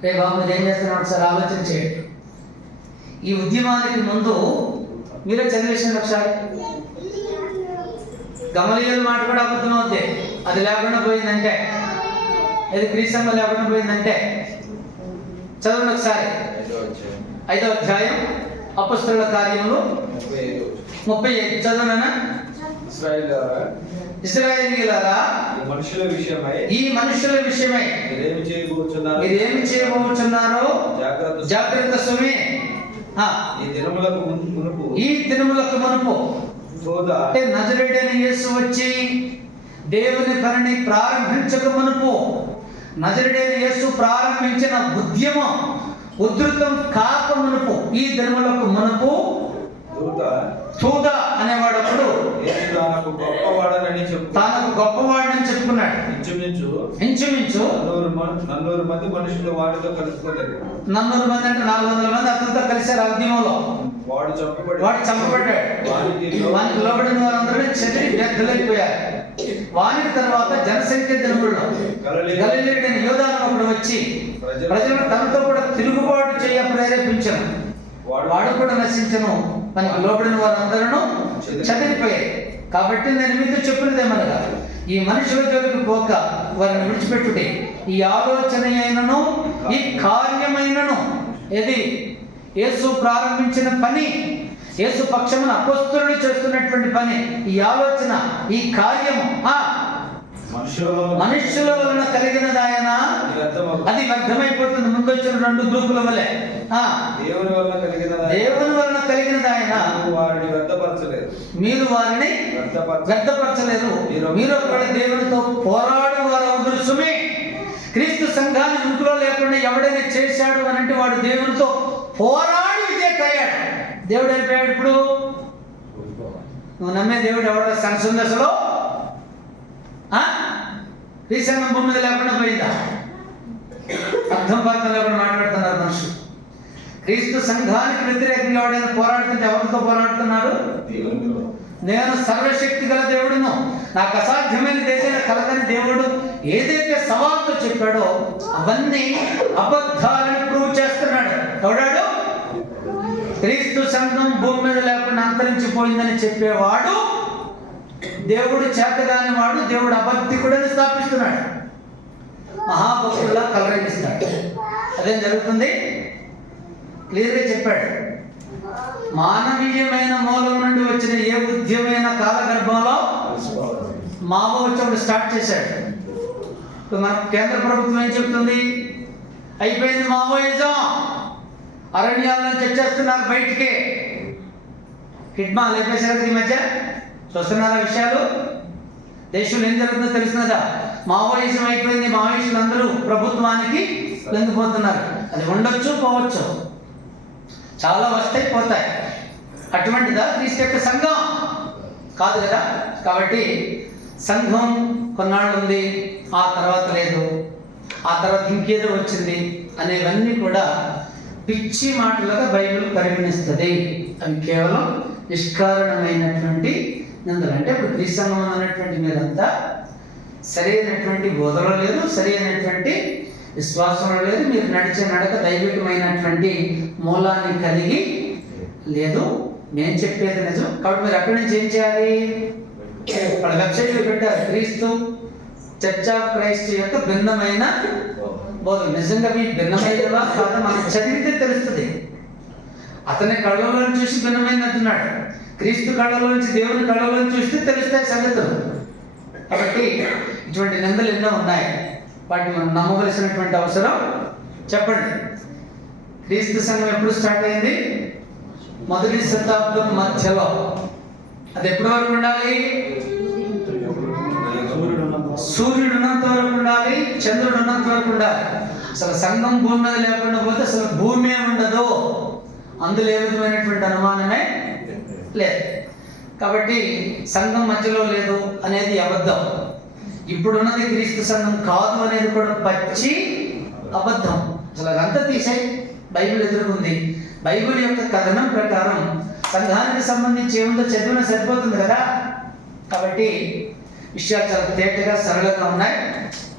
రే బాబు మీరు ఏం చేస్తున్నారు ఒకసారి ఆలోచన చేయండి. ఈ ఉద్యమానికి ముందు మీరే చదివేసిన ఒకసారి. గమలీయేలు మాట కూడా అబద్ధం అవుద్ది, అది లేకుండా పోయిందంటే, అది క్రీస్తు లేకుండా పోయిందంటే. చదవండి ఒకసారి 5వ అధ్యాయం అపొస్తలుల కార్యములు 35 చదవనా? ఇశ్రాయేలీయులారా, ఈ మనుషుల విషయమై మీరేమి చేయబోతున్నారో జాగ్రత్త సుమే. ఈ దినములకు మునుపు ఈ దినములకు మునుపు తూద అంటే నజరేయుడైన యేసు వచ్చి దేవుని పనిని ప్రారంభించక మునుపు, నజరేయుడైన యేసు ప్రారంభించిన ఉద్యమం ఉధృతం కాక మునుపు, ఈ దినములకు మునుపు తూద అనేవాడు ఒకడు తానకు గొప్పవాడనని చెప్పుకున్నాడు. ఇంచుమించు 400 మంది మనుషులు వాడితో కలుసుకోలేదు. 400 మంది అంటే 400 మంది అతనితో కలిశారు. ఆ ఉద్యమంలో వాడు చంపబడ్డాడు. వానికి లోబడిన వారందరూ చెదిరి వ్యర్థులైపోయారు. వానికి తర్వాత జనసంఖ్య దినములలో గలిలయుడైన యోధాను ఒకడు వచ్చి ప్రజలను తనతో కూడా తిరుగుబాటు చేయ ప్రేరేపించను. వాడు కూడా నశించను, మనకు లోబడిన వారందరూ చెదిరిపోయాయి. కాబట్టి నేను మీతో చెప్పినదేమనగా, ఈ మనుషుల జోలికి పోక వారిని విడిచిపెట్టుటే, ఈ ఆలోచన అయినను ఈ కార్యమైనను ఏది యేసు ప్రారంభించిన పని, యేసు పక్షమున అపోస్తలుడు చేస్తున్నటువంటి పని, ఈ ఆలోచన ఈ కార్యము మనుష్యుల వలన కలిగినదాయన అది వ్యర్థమైపోతుంది. ముందు వచ్చిన 2 గ్రూపుల వలె దేవుని వలన కలిగినదాయన మీరు వారిని వ్యర్థపరచలేరు. మీరు ఒకవేళ దేవునితో పోరాడు వారు అవుదురు సుమే. క్రీస్తు సంఘాన్ని ఉనికిలో లేకుండా ఎవడైనా చేశాడు అని అంటే వాడు దేవునితో పోరాడి విజేతయ్యాడు. దేవుడు అయిపోయాడు. ఇప్పుడు నువ్వు నమ్మే దేవుడు ఎవడ సంఘం దశలో ఈ సంఘం భూమి మీద లేకుండా పోయిందా? అర్థం పర్థం లేకుండా మాట్లాడుతున్నారు మనుషులు. క్రీస్తు సంఘానికి వ్యతిరేకంగా ఎవడైనా పోరాడుతుంటే ఎవరితో పోరాడుతున్నారు? నేను సర్వశక్తి గల దేవుడును, నాకు అసాధ్యమైన దేశంలో కలగని దేవుడు ఏదైతే సవాల్తో చెప్పాడో అవన్నీ అబద్ధాలను ప్రూవ్ చేస్తున్నాడు. ఎవడాడు? క్రీస్తు సంఘం భూమి మీద లేకుండా అంతరించిపోయిందని చెప్పేవాడు దేవుడు చేతగాని వాడు, దేవుడు అబద్ధికుడని స్థాపిస్తున్నాడు. మహాభక్తుల్లా కలరగిస్తాడు. అదేం జరుగుతుంది? క్లియర్గా చెప్పాడు. మానవీయమైన మూలం నుండి వచ్చిన ఏ ఉద్యమైన కాలగర్భంలో మావో వచ్చినప్పుడు స్టార్ట్ చేశాడు. ఇప్పుడు మన కేంద్ర ప్రభుత్వం ఏం చెప్తుంది? అయిపోయింది మావోయిజం, అరణ్యాల నుంచి వచ్చేస్తున్నారు బయటికి. హిడ్మా లేపేశారు ఈ మధ్య. చూస్తున్నారా విషయాలు? దేశంలో ఏం జరుగుతుందో తెలిసినదా? మావోయిజం అయిపోయింది. మావోయిస్టులు అందరూ ప్రభుత్వానికి లొంగిపోతున్నారు. అది ఉండొచ్చు, పోవచ్చు, చాలా వస్తాయి, పోతాయి. అటువంటిదా క్రీస్తు యొక్క సంఘం? కాదు కదా. కాబట్టి సంఘం కొన్నాళ్ళు ఉంది, ఆ తర్వాత లేదు, ఆ తర్వాత ఇంకేదో వచ్చింది అనేవన్నీ కూడా పిచ్చి మాటలుగా బైబిల్ పరిగణిస్తుంది. అవి కేవలం నిష్కారణమైనటువంటి నిందలు. అంటే ఇప్పుడు క్రీస్తు సంఘం అన్నటువంటి మీరంతా సరైనటువంటి బోధలో లేదు, సరైనటువంటి విశ్వాసంలో లేదు, మీరు నడిచే నడక దైవికమైనటువంటి మూలాన్ని కలిగి లేదు. నేను చెప్పేది నిజం. కాబట్టి మీరు అక్కడి నుంచి ఏం చేయాలి? వాళ్ళ వెబ్సైట్లో పెట్టారు క్రీస్తు చర్చ్ ఆఫ్ క్రైస్ట్ యొక్క భిన్నమైన బోధలు. నిజంగా మీ భిన్నమైనవా కాదా మనం చదివితే తెలుస్తుంది. అతని కళ్ళలో చూసి భిన్నమైన అంటున్నాడు. క్రీస్తు కళ్ళలో నుంచి, దేవుని కళ్ళలో చూస్తే తెలుస్తాయి సంగతులు. కాబట్టి ఇటువంటి నిందలు ఎన్నో ఉన్నాయి. వాటిని మనం నమ్మవలసినటువంటి అవసరం. చెప్పండి, క్రీస్తు సంఘం ఎప్పుడు స్టార్ట్ అయింది? మొదటి శతాబ్దం మధ్యలో. అది ఎప్పటి వరకు ఉండాలి? సూర్యుడు ఉన్నంత వరకు ఉండాలి, చంద్రుడు ఉన్నంత వరకు ఉండాలి. అసలు సంఘం భూమి మీద లేకుండా పోతే అసలు భూమి ఉండదు. అందులో ఏ విధమైనటువంటి అనుమానమే లేదు. కాబట్టి సంఘం మధ్యలో లేదు అనేది అబద్ధం. ఇప్పుడున్నది క్రీస్తు సంఘం కాదు అనేది కూడా పచ్చి అబద్ధం. అసలు అదంతా తీసేయి. బైబిల్ ఎదుర్కొంది. బైబిల్ యొక్క కథనం ప్రకారం సంఘానికి సంబంధించి ఏముందో చదివినా సరిపోతుంది కదా. కాబట్టి విషయాలు చాలా తేటగా సరళంగా ఉన్నాయి.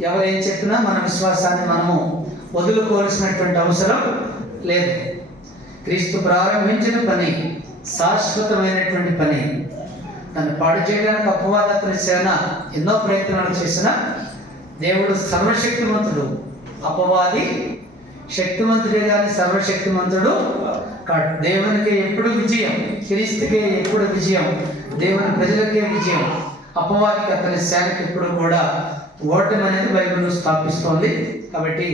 ఎవరు ఏం చెప్పినా మన విశ్వాసాన్ని మనము వదులుకోవాల్సినటువంటి అవసరం లేదు. క్రీస్తు ప్రారంభించిన పని శాశ్వతమైనటువంటి పని. దాన్ని పాడు చేయడానికి అపవాదకుని సేన ఎన్నో ప్రయత్నాలు చేసినా దేవుడు సర్వశక్తిమంతుడు. అపవాది శక్తిమంతుడే కానీ సర్వశక్తిమంతుడు కాడు. దేవునికి ఎప్పుడు విజయం, క్రీస్తుకే ఎప్పుడు విజయం, దేవుని ప్రజలకే విజయం. అపవాదికి అతని సేనకి ఎప్పుడు కూడా ఓటమి అనేది బైబిల్ స్థాపిస్తోంది. కాబట్టి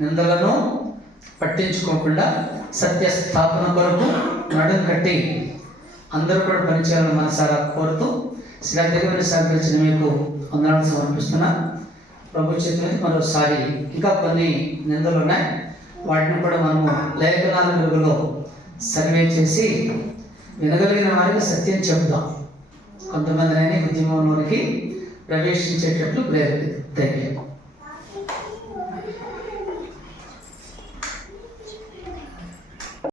నిందలను పట్టించుకోకుండా సత్య స్థాపన కొరకు నడుం కట్టి అందరూ కూడా పనిచేయాలని మనసారా కోరుతూ శ్రద్ధగా సహకరించిన మీకు వందనాలు సమర్పిస్తున్నా. ప్రభు చేతుల మరోసారి ఇంకా కొన్ని నిందలు ఉన్నాయి, వాటిని కూడా మనము లేఖనాల వెలుగులో సర్వే చేసి వినగలిగిన వారికి సత్యం చెబుదాం. కొంతమందినైనా ఉద్యమంలోనికి ప్రవేశించేటట్లు ప్రేరేపిద్దాం. Thank you.